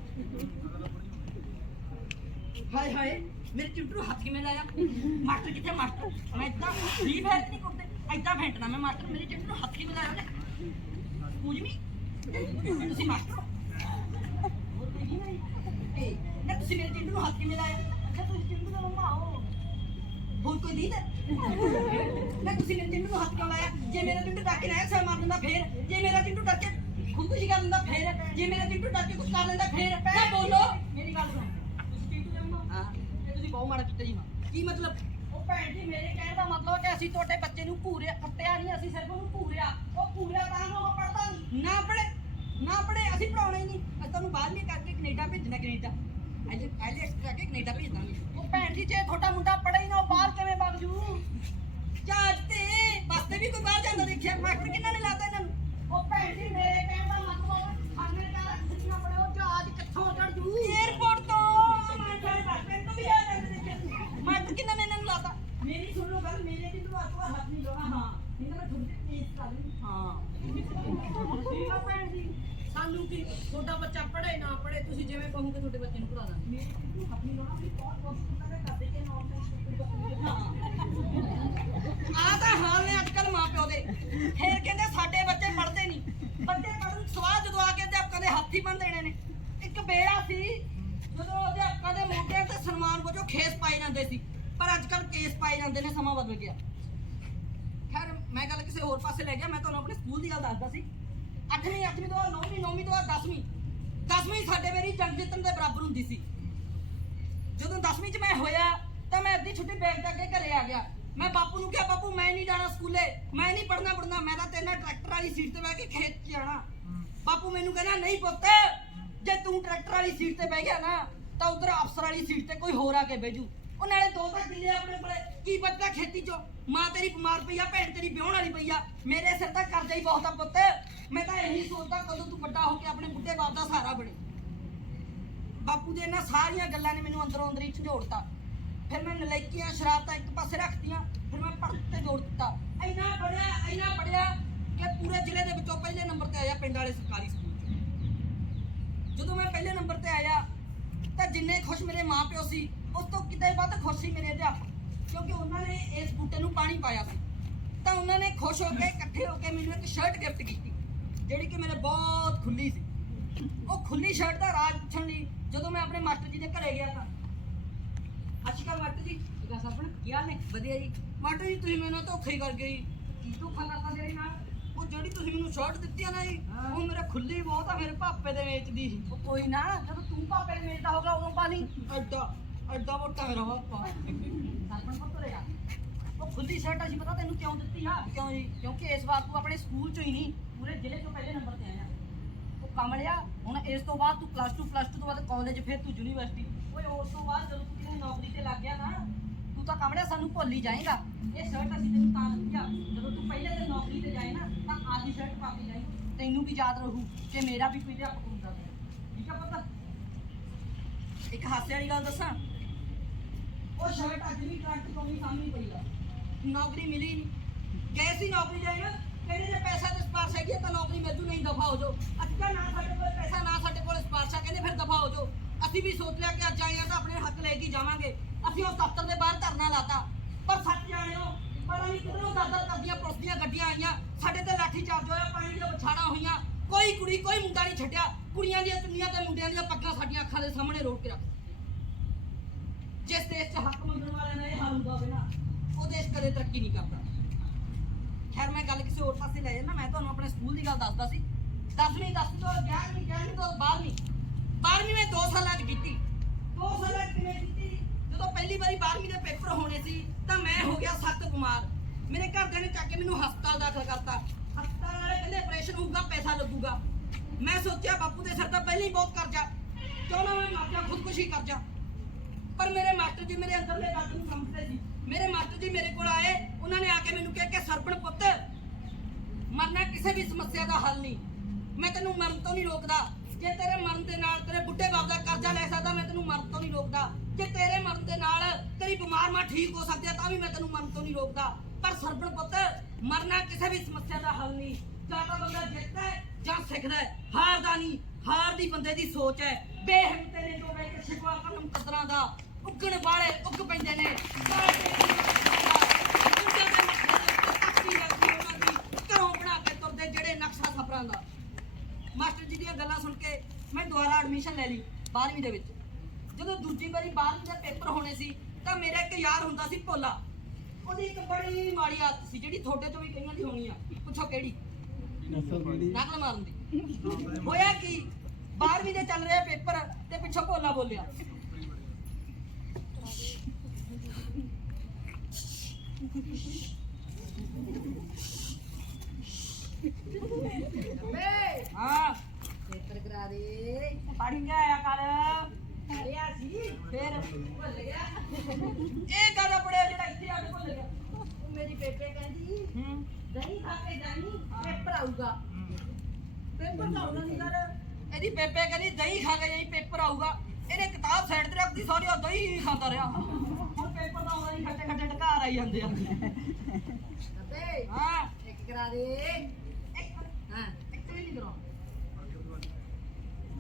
ਹਾਏ ਹਾਏ, ਮੇਰੇ ਚਿੰਟੂ ਨੂੰ ਹੱਥ ਕਿਵੇਂ ਲਾਇਆ? ਮਾਸਟਰ ਕਿੱਥੇ ਮਾਸਟਰ ਮੈਂ ਇਦਾਂ ਫ੍ਰੀ ਫਾਇਰ ਨਹੀਂ ਕੁੱਟਦੇ। ਇਦਾਂ ਫੈਂਟਣਾ ਮੈਂ ਮਾਸਟਰ ਮੇਰੇ ਚਿੰਟੂ ਨੂੰ ਹੱਥ ਕਿਵੇਂ ਲਾਇਆ ਉਹਨੇ? ਪੂਜਮੀ ਤੁਸੀਂ ਮਾਸਟਰ ਹੋਰ ਕੋਈ ਨਹੀਂ ਨਾ ਤੁਸੀਂ ਮੇਰੇ ਚਿੰਟੂ ਨੂੰ ਹੱਥ ਕਿਵੇਂ ਲਾਇਆ? ਅੱਛਾ, ਤੁਸੀਂ ਚਿੰਟੂ ਦਾ ਮੰਮਾ ਹੋ। ਹੋਰ ਕੋਈ ਨਹੀਂ ਤਾਂ। ਨਾ ਤੁਸੀਂ ਮੇਰੇ ਚਿੰਟੂ ਨੂੰ ਹੱਥ ਕਿਉਂ ਲਾਇਆ? ਜੇ ਮੇਰਾ ਚਿੰਟੂ ਡੱਕ ਕੇ ਨਾ ਐਸਾ ਮਾਰ ਦਿੰਦਾ ਫੇਰ। ਜੇ ਮੇਰਾ ਚਿੰਟੂ ਡੱਕ ਕੇ ਖੁਦਕੁਸ਼ੀ ਕਰ ਲੈਂਦਾ ਫੇਰ। ਜੇ ਮੇਰਾ ਚਿੰਟੂ ਡੱਕ ਕੇ ਕੁਝ ਕਰ ਲੈਂਦਾ ਫੇਰ। ਨਾ ਬੋਲੋ। ਮੇਰੀ ਗੱਲ ਸੁਣ। ਤੁਸੀਂ ਦੇ ਮੰਮਾ ਹਾਂ। ਇਹ ਤੁਸੀਂ ਬਹੁਤ ਮਾੜਾ ਕੀਤਾ ਜੀ ਮਾਂ। ਕੀ ਮਤਲਬ? ਉਹ ਭੈਣ ਜੀ ਮੇਰੇ ਕਹਿਣ ਦਾ ਮਤਲਬ ਹੈ ਕਿ ਅਸੀਂ ਤੁਹਾਡੇ ਬੱਚੇ ਨੂੰ ਘੂਰਿਆ ਕੁੱਟਿਆ ਨਹੀਂ ਅਸੀਂ ਸਿਰਫ ਉਹਨੂੰ ਘੂਰਿਆ ਉਹ ਘੂਰਿਆ ਤਾਂ ਨੂੰ ਉਹ ਪੜਦਾ ਨਹੀਂ ਨਾ ਪੜੇ ਨਾ ਪੜੇ ਅਸੀਂ ਪੜਾਉਣਾ ਹੀ ਨਹੀਂ ਅਸੀਂ ਤੁਹਾਨੂੰ ਬਾਹਰ ਨਹੀਂ ਕਰਕੇ ਕੈਨੇਡਾ ਭੇਜਣਾ ਕੈਨੇਡਾ। ਅਜੇ ਪਹਿਲੇ ਐਕਸਟਰਾ ਕੇ ਕੈਨੇਡਾ ਭੇਜ ਦਾਂਗੇ ਉਹ ਭੈਣ ਜੀ ਜੇ ਤੁਹਾਡਾ ਮੁੰਡਾ ਪੜ੍ਹੇ ਹੀ ਨਾ ਉਹ ਬਾਹਰ ਕਿਵੇਂ ਵਗ ਜੂ ਜਹਾਜ਼ ਤੇ ਬੱਸ ਤੇ ਵੀ ਕੋਈ ਬਾਹਰ ਜਾਂਦਾ ਦੇਖਿਆ। ਮਾਸਟਰ ਕਿੰਨਾ ਨੇ ਲਾਤਾ ਇਹਨਾਂ ਨੂੰ? ਉਹ ਭੈਣ ਜੀ ਮੇਰੇ ਕਹਿਣ ਦਾ ਮਤਲਬ ਖਾਣੇ ਦਾ ਛੁੱਟੀਆਂ ਪੜੇ ਉਹ ਜਹਾਜ਼ ਕਿੱਥੋਂ ਚੜ ਜੂ? 에어ਪੋਰਟ ਤੋਂ ਮਾਸਟਰ ਬੱਸ ਸਟੈਂਡ ਤੋਂ ਵੀ ਆ ਜਾਂਦੇ ਦੇਖਿਆ। ਮਾਸਟਰ ਕਿੰਨਾ ਨੇ ਇਹਨਾਂ ਨੂੰ ਲਾਤਾ? ਮੇਰੀ ਸੁਣ ਲਓ ਗੱਲ ਮੇਰੇ ਦੀ ਤੋਂ ਹੱਥ ਹੱਥ ਨਹੀਂ ਲਾਉਣਾ। ਹਾਂ। ਇਹਨਾਂ ਦਾ ਥੋੜੀ ਤੇਜ਼ ਕਰ ਲਈ। ਹਾਂ। ਠੀਕ ਆ ਭੈਣ ਜੀ ਸਾਨੂੰ ਕੀ ਤੁਹਾਡਾ ਬੱਚਾ ਪੜ੍ਹੇ ਨਾ ਪੜ੍ਹੇ ਤੁਸੀਂ ਜਿਵੇਂ ਕਹੋਗੇ ਤੁਹਾਡੇ ਬੱਚੇ ਨੂੰ ਪੜ੍ਹਾ ਦਾਂਗੇ। ਮੇਰੇ ਨੂੰ ਆਪਣੀ ਲੋੜਾ ਵੀ ਬਹੁਤ ਕੋਸ਼ਿਸ਼ ਕਰਦੇ ਕਿ ਆ ਤਾਂ ਹਾਲ ਨੇ ਅੱਜ ਕੱਲ ਮਾਂ ਪਿਓ ਦੇ। ਫੇਰ ਕਹਿੰਦੇ ਸਾਡੇ ਬੱਚੇ ਪੜ੍ਹਦੇ ਨਹੀਂ। ਬੱਚੇ ਪੜ੍ਹਨ ਸਵਾਹ ਜਦੋਂ ਆ ਕੇ ਅਧਿਆਪਕਾਂ ਦੇ ਹੱਥ ਹੀ ਬੰਨ ਦੇਣੇ ਨੇ। ਇੱਕ ਵੇਲਾ ਸੀ, ਜਦੋਂ ਅਧਿਆਪਕਾਂ ਦੇ ਮੋਢਿਆਂ ਤੇ ਸਨਮਾਨ ਵਜੋਂ ਖੇਸ ਪਾਏ ਜਾਂਦੇ ਸੀ। ਪਰ ਅੱਜ ਕੇਸ ਪਾਏ ਜਾਂਦੇ ਨੇ, ਸਮਾਂ ਬਦਲ ਗਿਆ। ਖੈਰ, ਮੈਂ ਗੱਲ ਕਿਸੇ ਹੋਰ ਪਾਸੇ ਲੈ ਗਿਆ, ਮੈਂ ਤੁਹਾਨੂੰ ਆਪਣੇ ਸਕੂਲ ਦੀ ਗੱਲ ਦੱਸਦਾ ਸੀ। 8ਵੀਂ 8ਵੀਂ ਤੋਂ ਬਾਅਦ 9ਵੀਂ 9ਵੀਂ ਤੋਂ ਬਾਅਦ 10ਵੀਂ 10ਵੀਂ ਸਾਡੇ ਮੇਰੀ ਜੰਗ ਜਿੱਤਣ ਦੇ ਬਰਾਬਰ ਹੁੰਦੀ ਸੀ। ਜਦੋਂ 10ਵੀਂ ਚ ਮੈਂ ਹੋਇਆ, ਤਾਂ ਮੈਂ ਅੱਧੀ ਛੁੱਟੀ ਬੈਗ ਦੇ ਅੱਗੇ ਘਰੇ ਆ ਗਿਆ। ਮੈਂ ਬਾਪੂ ਨੂੰ ਕਿਹਾ ਬਾਪੂ ਮੈਂ ਨਹੀਂ ਜਾਣਾ ਸਕੂਲੇ ਮੈਂ ਨਹੀਂ ਪੜਨਾ ਪੜਨਾ ਮੈਂ ਤਾਂ ਤੇਰੇ ਨਾਲ ਟਰੈਕਟਰ ਵਾਲੀ ਸੀਟ ਤੇ ਬਹਿ ਕੇ ਖੇਤ 'ਚ ਜਾਣਾ। ਬਾਪੂ ਮੈਨੂੰ ਕਹਿੰਦਾ ਨਹੀਂ ਪੁੱਤ ਜੇ ਤੂੰ ਟਰੈਕਟਰ ਵਾਲੀ ਸੀਟ ਤੇ ਬਹਿ ਗਿਆ ਨਾ ਤਾਂ ਉਧਰ ਅਫਸਰ ਵਾਲੀ ਸੀਟ ਤੇ ਕੋਈ ਹੋਰ ਆ ਕੇ ਬੈਜੂ ਉਹ ਨਾਲੇ ਦੋ ਤਾਂ ਕਿੱਲੇ ਆਪਣੇ ਕੋਲੇ ਕੀ ਬਚਦਾ ਖੇਤੀ ਚੋਂ? ਮਾਂ ਤੇਰੀ ਬਿਮਾਰ ਪਈ ਆ ਭੈਣ ਤੇਰੀ ਵਿਆਹਣ ਵਾਲੀ ਪਈ ਆ ਮੇਰੇ ਸਿਰ ਤਾਂ ਕਰਜ਼ਾ ਹੀ ਬਹੁਤ ਆ ਪੁੱਤ। ਮੈਂ ਤਾਂ ਇਹੀ ਸੋਚਦਾ ਕਦੋਂ ਤੂੰ ਵੱਡਾ ਹੋ ਕੇ ਆਪਣੇ ਬੁੱਢੇ ਬਾਪ ਦਾ ਸਹਾਰਾ ਬਣੇ। ਬਾਪੂ ਦੇ ਇਹਨਾਂ ਸਾਰੀਆਂ ਗੱਲਾਂ ਨੇ ਮੈਨੂੰ ਅੰਦਰੋਂ ਅੰਦਰ ਹੀ ਝੰਜੋੜਤਾ। ਫਿਰ ਮੈਂ ਨਲਾਇਕੀਆਂ ਸ਼ਰਾਰਤਾਂ ਇੱਕ ਪਾਸੇ ਰੱਖਤੀਆਂ, ਫਿਰ ਮੈਂ ਪੜ੍ਹ ਤੇ ਜੋੜ ਦਿੱਤਾ। ਇੰਨਾ ਪੜਿਆ ਇੰਨਾ ਪੜਿਆ ਕਿ ਪੂਰੇ ਜ਼ਿਲ੍ਹੇ ਦੇ ਵਿੱਚੋਂ ਪਹਿਲੇ ਨੰਬਰ ਤੇ ਆਇਆ ਪਿੰਡ ਵਾਲੇ ਸਰਕਾਰੀ ਸਕੂਲ 'ਚ। ਜਦੋਂ ਮੈਂ ਪਹਿਲੇ ਨੰਬਰ ਤੇ ਆਇਆ, ਤਾਂ ਜਿੰਨੇ ਖੁਸ਼ ਮੇਰੇ ਮਾਪਿਓ ਸੀ, ਉਸ ਤੋਂ ਕਿਤੇ ਵੱਧ ਖੁਸ਼ ਸੀ ਮੇਰੇ ਅਧਿਆਪਕ ਕਿਉਂਕਿ ਉਹਨਾਂ ਨੇ ਇਸ ਬੂਟੇ ਨੂੰ ਪਾਣੀ ਪਾਇਆ ਸੀ। ਤਾਂ ਉਹਨਾਂ ਨੇ ਖੁਸ਼ ਹੋ ਕੇ, ਇਕੱਠੇ ਹੋ ਕੇ ਮੈਨੂੰ ਇੱਕ ਸ਼ਰਟ ਗਿਫਟ ਕੀਤੀ, ਜਿਹੜੀ ਕਿ ਮੇਰੇ ਬਹੁਤ ਖੁੱਲੀ ਸੀ। ਉਹ ਖੁੱਲੀ ਸ਼ਰਟ ਦਾ ਰਾਜ ਪੁੱਛਣ ਲਈ ਜਦੋਂ ਮੈਂ ਆਪਣੇ ਮਾਸਟਰ ਜੀ ਦੇ ਘਰੇ ਗਿਆ ਤਾਂ ਅੱਛਾ ਮਾਸਟਰ ਜੀ। ਇਹਦਾ ਸਰਪਣ ਕੀ ਹਾਲ ਨੇ? ਵਧੀਆ ਜੀ। ਮਾਸਟਰ ਜੀ ਤੁਸੀਂ ਮੈਨੂੰ ਧੋਖਾ ਹੀ ਕਰ ਗਏ ਜੀ। ਕੀ ਧੋਖਾ ਕਰਤਾ ਮੇਰੇ ਨਾਲ? ਉਹ ਜਿਹੜੀ ਤੁਸੀਂ ਮੈਨੂੰ ਸ਼ਰਟ ਦਿੱਤੀ ਆ ਨਾ ਜੀ ਉਹ ਮੇਰੇ ਖੁੱਲੀ ਬਹੁਤ ਆ ਮੇਰੇ ਪਾਪੇ ਦੇ ਵੇਚਦੀ ਸੀ। ਉਹ ਕੋਈ ਨਾ ਜਦੋਂ ਤੂੰ ਪਾਪੇ ਦੇ ਵੇਚਦਾ ਹੋਗਾ ਉਦੋਂ ਪਾ ਲਈ। ਐਡਾ ਐਡਾ ਮੋਟਾ ਮੇਰਾ ਪਾਪਾ ਸਰਪਣ ਪੁੱਤ ਰਿਹਾ ਉਹ ਖੁੱਲੀ ਸ਼ਰਟ ਅਸੀਂ ਪਤਾ ਤੈਨੂੰ ਕਿਉਂ ਦਿੱਤੀ ਆ? ਕਿਉਂ ਜੀ? ਕਿਉਂਕਿ ਇਸ ਵਾਰ ਤੂੰ ਆਪਣੇ ਸਕੂਲ ਚੋਂ ਹੀ ਨਹੀਂ ਪੂਰੇ ਜ਼ਿਲ੍ਹੇ ਚੋਂ ਪਹਿਲੇ ਨੰਬਰ ਤੇ ਆਇਆ। ਕਮਲਿਆ ਹੁਣ ਇਸ ਤੋਂ ਬਾਅਦ ਤੂੰ ਪਲੱਸ 2 ਪਲੱਸ 2 ਤੋਂ ਬਾਅਦ ਕਾਲਜ ਫਿਰ ਤੂੰ ਯੂਨੀਵਰਸਿਟੀ ਓਏ, ਉਸ ਤੋਂ ਬਾਅਦ ਜਦੋਂ ਤੂੰ ਕਿਤੇ ਨੌਕਰੀ ਤੇ ਲੱਗ ਗਿਆ ਨਾ, ਤੂੰ ਤਾਂ ਕਮਲਿਆ ਸਾਨੂੰ ਭੁੱਲ ਹੀ ਜਾਏਗਾ। ਇਹ ਸ਼ਰਟ ਅਸੀਂ ਤੈਨੂੰ ਤਾਂ ਦਿੱਤੀ ਆ। ਜਦੋਂ ਤੂੰ ਪਹਿਲੇ ਦਿਨ ਨੌਕਰੀ ਤੇ ਜਾਏ ਨਾ, ਤਾਂ ਆਦੀ ਸ਼ਰਟ ਪਾ ਕੇ ਜਾਈ। ਤੈਨੂੰ ਵੀ ਯਾਦ ਰਹੂ ਕਿ ਮੇਰਾ ਵੀ ਕੋਈ ਅਧਿਆਪਕ ਠੀਕ ਆ ਪਤਾ? ਇੱਕ ਹਾਸੇ ਵਾਲੀ ਗੱਲ ਦੱਸਾਂ? ਉਹ ਸ਼ਰਟ ਅੱਜ ਵੀ ਟਰੱਕ ਤੋਂ ਵੀ ਸਾਹਮਣੇ ਪਈ ਆ। ਨੌਕਰੀ ਮਿਲੀ ਨਹੀਂ ਗਏ ਸੀ ਨੌਕਰੀ ਜਾਏ ਕਹਿੰਦੇ ਜੇ ਪੈਸਾ ਤੇ ਸਪਾਰਸ਼ ਹੈਗੀ ਆ ਤਾਂ ਨੌਕਰੀ ਮਿਲ ਜੂ, ਨਹੀਂ ਦਫਾ ਹੋ ਜਾਓ। ਅੱਜ ਕੱਲ੍ਹ ਨਾ ਸਾਡੇ ਕੋਲ ਪੈਸਾ, ਨਾ ਸਾਡੇ ਕੋਲ ਸਪਾਰਸ਼ ਆ ਕਹਿੰਦੇ ਫਿਰ ਦਫਾ ਹੋ ਜਾਓ। ਅਸੀਂ ਵੀ ਸੋਚ ਲਿਆ ਕਿ ਅੱਜ ਆਏ ਆ ਤਾਂ ਆਪਣੇ ਹੱਕ ਲੈ ਕੇ ਜਾਵਾਂਗੇ। ਅਸੀਂ ਉਸ ਦਫ਼ਤਰ ਦੇ ਬਾਹਰ ਧਰਨਾ ਲਾਤਾ। ਪਰ ਸੱਚ ਜਾਣਿਓ ਪਰ ਅਸੀਂ ਕਿਧਰੋਂ ਦਰ ਕਰਦੀਆਂ ਪੁਲਿਸ ਦੀਆਂ ਗੱਡੀਆਂ ਆਈਆਂ। ਸਾਡੇ ਤੇ ਲਾਠੀ ਚਾਰਜ ਹੋਇਆ, ਪਾਣੀ ਦੀਆਂ ਵਿਛਾੜਾਂ ਹੋਈਆਂ। ਕੋਈ ਕੁੜੀ, ਕੋਈ ਮੁੰਡਾ ਨਹੀਂ ਛੱਡਿਆ। ਕੁੜੀਆਂ ਦੀਆਂ, ਚੁੰਨੀਆਂ ਤੇ ਮੁੰਡਿਆਂ ਦੀਆਂ ਪੱਗਾਂ ਸਾਡੀਆਂ ਅੱਖਾਂ ਦੇ ਸਾਹਮਣੇ ਰੋਕ ਕੇ ਰੱਖ ਜਿਸ ਦੇਸ਼ 'ਚ ਹੱਕ ਮੰਗਣ ਵਾਲਿਆਂ ਦਾ ਇਹ ਹਾਲ ਹੁੰਦਾ ਹੋਵੇ ਨਾ, ਉਹ ਦੇਸ਼ ਕਦੇ ਤਰੱਕੀ ਨਹੀਂ ਕਰਦਾ। ਖੈਰ, ਮੈਂ ਗੱਲ ਕਿਸੇ ਹੋਰ ਪਾਸੇ ਲੈ ਜਾਂਦਾ, ਮੈਂ ਤੁਹਾਨੂੰ ਆਪਣੇ ਸਕੂਲ ਦੀ ਗੱਲ ਦੱਸਦਾ ਸੀ। 10ਵੀਂ 10ਵੀਂ ਤੋਂ 11ਵੀਂ 11ਵੀਂ ਤੋਂ 12ਵੀਂ 12ਵੀਂ ਮੈਂ 2 ਸਾਲਾਂ 'ਚ ਕੀਤੀ। 2 ਸਾਲਾਂ 'ਚ ਕਿਵੇਂ ਕੀਤੀ? ਜਦੋਂ ਪਹਿਲੀ ਵਾਰੀ 12ਵੀਂ ਦੇ ਪੇਪਰ ਹੋਣੇ ਸੀ, ਤਾਂ ਮੈਂ ਹੋ ਗਿਆ ਸਖਤ ਬਿਮਾਰ ਮੇਰੇ ਘਰਦਿਆਂ ਨੇ ਚੱਕ ਕੇ ਮੈਨੂੰ ਹਸਪਤਾਲ ਦਾਖਲ ਕਰਤਾ। ਹਸਪਤਾਲ ਵਾਲੇ ਕਹਿੰਦੇ ਆਪਰੇਸ਼ਨ ਹੋਊਗਾ, ਪੈਸਾ ਲੱਗੂਗਾ। ਮੈਂ ਸੋਚਿਆ, ਬਾਪੂ ਦੇ ਸਿਰ ਤਾਂ ਪਹਿਲਾਂ ਹੀ ਬਹੁਤ ਕਰਜ਼ਾ। ਕਿਉਂ ਨਾ ਮੈਂ ਮਾਪਿਆਂ ਖੁਦਕੁਸ਼ੀ ਕਰ ਜਾ? ਪਰ ਮੇਰੇ ਮਾਸਟਰ ਜੀ ਮੇਰੇ ਅੰਦਰਲੇ ਗੱਲ ਨੂੰ ਸਮਝਦੇ ਸੀ। ਮੇਰੇ ਮਾਸਟਰ ਜੀ ਮੇਰੇ ਕੋਲ ਆਏ, ਉਹਨਾਂ ਨੇ ਆ ਕੇ ਮੈਨੂੰ ਕਿਹਾ ਕਿ ਸਰਪਣ ਪੁੱਤ, ਮਰਨਾ ਕਿਸੇ ਵੀ ਸਮੱਸਿਆ ਦਾ ਹੱਲ ਨਹੀਂ। ਮੈਂ ਤੈਨੂੰ ਮਰਨ ਤੋਂ ਨਹੀਂ ਰੋਕਦਾ। ਜੇ ਤੇਰੇ ਮਰਨ ਦੇ ਨਾਲ ਤੇਰੇ ਬੁੱਢੇ ਬਾਪ ਦਾ ਕਰਜ਼ਾ ਲੈ ਸਕਦਾ, ਮੈਂ ਤੈਨੂੰ ਮਰਨ ਤੋਂ ਨਹੀਂ ਰੋਕਦਾ। ਜੇ ਤੇਰੇ ਮਰਨ ਦੇ ਨਾਲ ਤੇਰੀ ਬਿਮਾਰ ਮਾਂ ਠੀਕ ਹੋ ਸਕਦੀ ਆ ਤਾਂ ਵੀ ਮੈਂ ਤੈਨੂੰ ਮਰਨ ਤੋਂ ਨਹੀਂ ਰੋਕਦਾ। ਪਰ ਸਰਪਣ ਪੁੱਤ, ਮਰਨਾ ਕਿਸੇ ਵੀ ਸਮੱਸਿਆ ਦਾ ਹੱਲ ਨਹੀਂ। ਜਾਂ ਤਾਂ ਬੰਦਾ ਜਿੱਤਦਾ ਹੈ ਜਾਂ ਸਿੱਖਦਾ ਹੈ। ਹਾਰਦਾ ਨਹੀਂ। ਹਾਰ ਦੀ ਬੰਦੇ ਦੀ ਸੋਚ ਹੈ। ਬੇਹਿੰਮਤੇ ਨੇ ਜੋ ਵੇਖ ਸ਼ਿਕਵਾ ਕਰਨ ਕਦਰਾਂ ਦਾ ਉੱਗਣ ਵਾਲੇ ਉੱਗ ਪੈਂਦੇ ਨੇ। ਘਰੋਂ ਮਾਸਟਰ ਜੀ ਦੀਆਂ ਗੱਲਾਂ ਸੁਣ ਕੇ ਮੈਂ ਦੁਬਾਰਾ ਐਡਮਿਸ਼ਨ ਲੈ ਲਈ 12ਵੀਂ ਦੇ ਵਿੱਚ। ਜਦੋਂ ਦੂਜੀ ਵਾਰੀ 12ਵੀਂ ਦੇ ਪੇਪਰ ਹੋਣੇ ਸੀ, ਤਾਂ ਮੇਰਾ ਇੱਕ ਯਾਰ ਹੁੰਦਾ ਸੀ ਭੋਲਾ। ਉਹਦੀ ਇੱਕ ਬੜੀ ਮਾੜੀ ਆਦਤ ਸੀ, ਜਿਹੜੀ ਤੁਹਾਡੇ ਤੋਂ ਵੀ ਕਈਆਂ ਦੀ ਹੋਣੀ ਆ। ਪੁੱਛੋ ਕਿਹੜੀ? ਨਕਲ ਮਾਰਨ ਦੀ। ਹੋਇਆ ਕੀ? 12ਵੀਂ ਦੇ ਚੱਲ ਰਿਹਾ ਪੇਪਰ ਤੇ ਪਿੱਛੋਂ ਭੋਲਾ ਬੋਲਿਆ। ਹਾਂ ਪੇਪਰ ਕਰਾ ਦੇ ਪੜ੍ਹ ਗਿਆ ਆਇਆ ਕਰ ਪੜਿਆ ਸੀ ਫਿਰ ਭੁੱਲ ਗਿਆ ਇਹ ਕਾਹਦਾ ਪੜਿਆ ਜਿਹੜਾ ਇੱਥੇ ਆ ਕੇ ਭੁੱਲ ਗਿਆ ਮੇਰੀ ਬੇਬੇ ਕਹਿੰਦੀ ਹੂੰ ਦਹੀਂ ਖਾ ਕੇ ਜਾਨੀ ਪੇਪਰ ਆਊਗਾ ਪੇਪਰ ਤਾਂ ਉਹਨਾਂ ਦੀ ਗੱਲ ਇਹਦੀ ਬੇਬੇ ਕਹਿੰਦੀ ਦਹੀਂ ਖਾ ਕੇ ਜਾਈ ਪੇਪਰ ਆਊਗਾ, ਇਹਨੇ ਕਿਤਾਬ ਸਾਈਡ ਤੇ ਰੱਖਦੀ ਸਾਰੀ ਉਹ ਦਹੀਂ ਖਾਂਦਾ ਰਿਹਾ। ਪੇਪਰ ਤਾਂ ਆਉਂਦਾ ਨਹੀਂ ਖੱਟੇ ਖੱਟੇ ਢਕਾਰ ਆਈ ਜਾਂਦੇ ਆ। ਹਾਂ। ਇੱਕ ਕਰਾ ਦੇ। ਇੱਕ ਹਾਂ। ਇੱਕ ਵੀ ਨਹੀਂ ਕਰਾਉਣਾ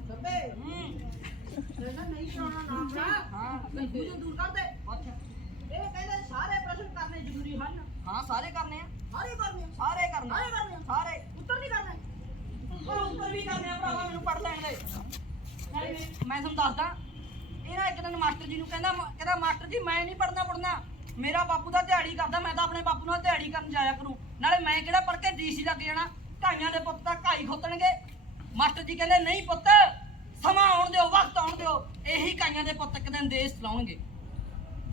ਬੱਬੇ। ਹੂੰ। ਕਹਿੰਦਾ ਨਹੀਂ ਕਰਾਉਣਾ ਨਾ ਪੜਾ ਹਾਂ। ਕੰਫਿਊਜ਼ਨ ਦੂਰ ਕਰ ਦੇ। ਅੱਛਾ। ਇਹ ਕਹਿੰਦਾ ਸਾਰੇ ਪ੍ਰਸ਼ਨ ਕਰਨੇ ਜ਼ਰੂਰੀ ਹਨ। ਹਾਂ ਸਾਰੇ ਕਰਨੇ ਆ। ਸਾਰੇ ਕਰਨੇ। ਸਾਰੇ ਕਰਨੇ ਸਾਰੇ ਕਰਨੇ। ਸਾਰੇ। ਉੱਤਰ ਨਹੀਂ ਕਰਨੇ। ਪਰ ਉੱਪਰ ਵੀ ਕਰਨੇ ਆ ਭਰਾਵਾ ਮੈਨੂੰ ਪੜ ਲੈਣ ਦੇ। ਮੈਂ ਤੁਹਾਨੂੰ ਦੱਸਦਾ ਇਹ ਨਾ ਇੱਕ ਦਿਨ ਮਾਸਟਰ ਜੀ ਨੂੰ ਕਹਿੰਦਾ ਮ- ਕਹਿੰਦਾ ਮਾਸਟਰ ਜੀ ਮੈਂ ਨਹੀਂ ਪੜਨਾ ਪੜਨਾ ਮੇਰਾ ਬਾਪੂ ਦਾ ਦਿਹਾੜੀ ਕਰਦਾ ਮੈਂ ਤਾਂ ਆਪਣੇ ਬਾਪੂ ਨਾਲ ਦਿਹਾੜੀ ਕਰਨ ਜਾਇਆ ਕਰੂੰ। ਨਾਲੇ ਮੈਂ ਕਿਹੜਾ ਪੜ ਕੇ ਡੀਸੀ ਲੱਗ ਜਾਣਾ? ਢਾਈਆਂ ਦੇ ਪੁੱਤ ਤਾਂ ਘਾਈ ਖੋਤਣਗੇ। ਮਾਸਟਰ ਜੀ ਕਹਿੰਦੇ ਨਹੀਂ ਪੁੱਤ ਸਮਾਂ ਆਉਣ ਦਿਓ ਵਕਤ ਆਉਣ ਦਿਓ। ਇਹੀ ਕਾਈਆਂ ਦੇ ਪੁੱਤ ਇੱਕ ਦਿਨ ਦੇਸ਼ ਚਲਾਉਣਗੇ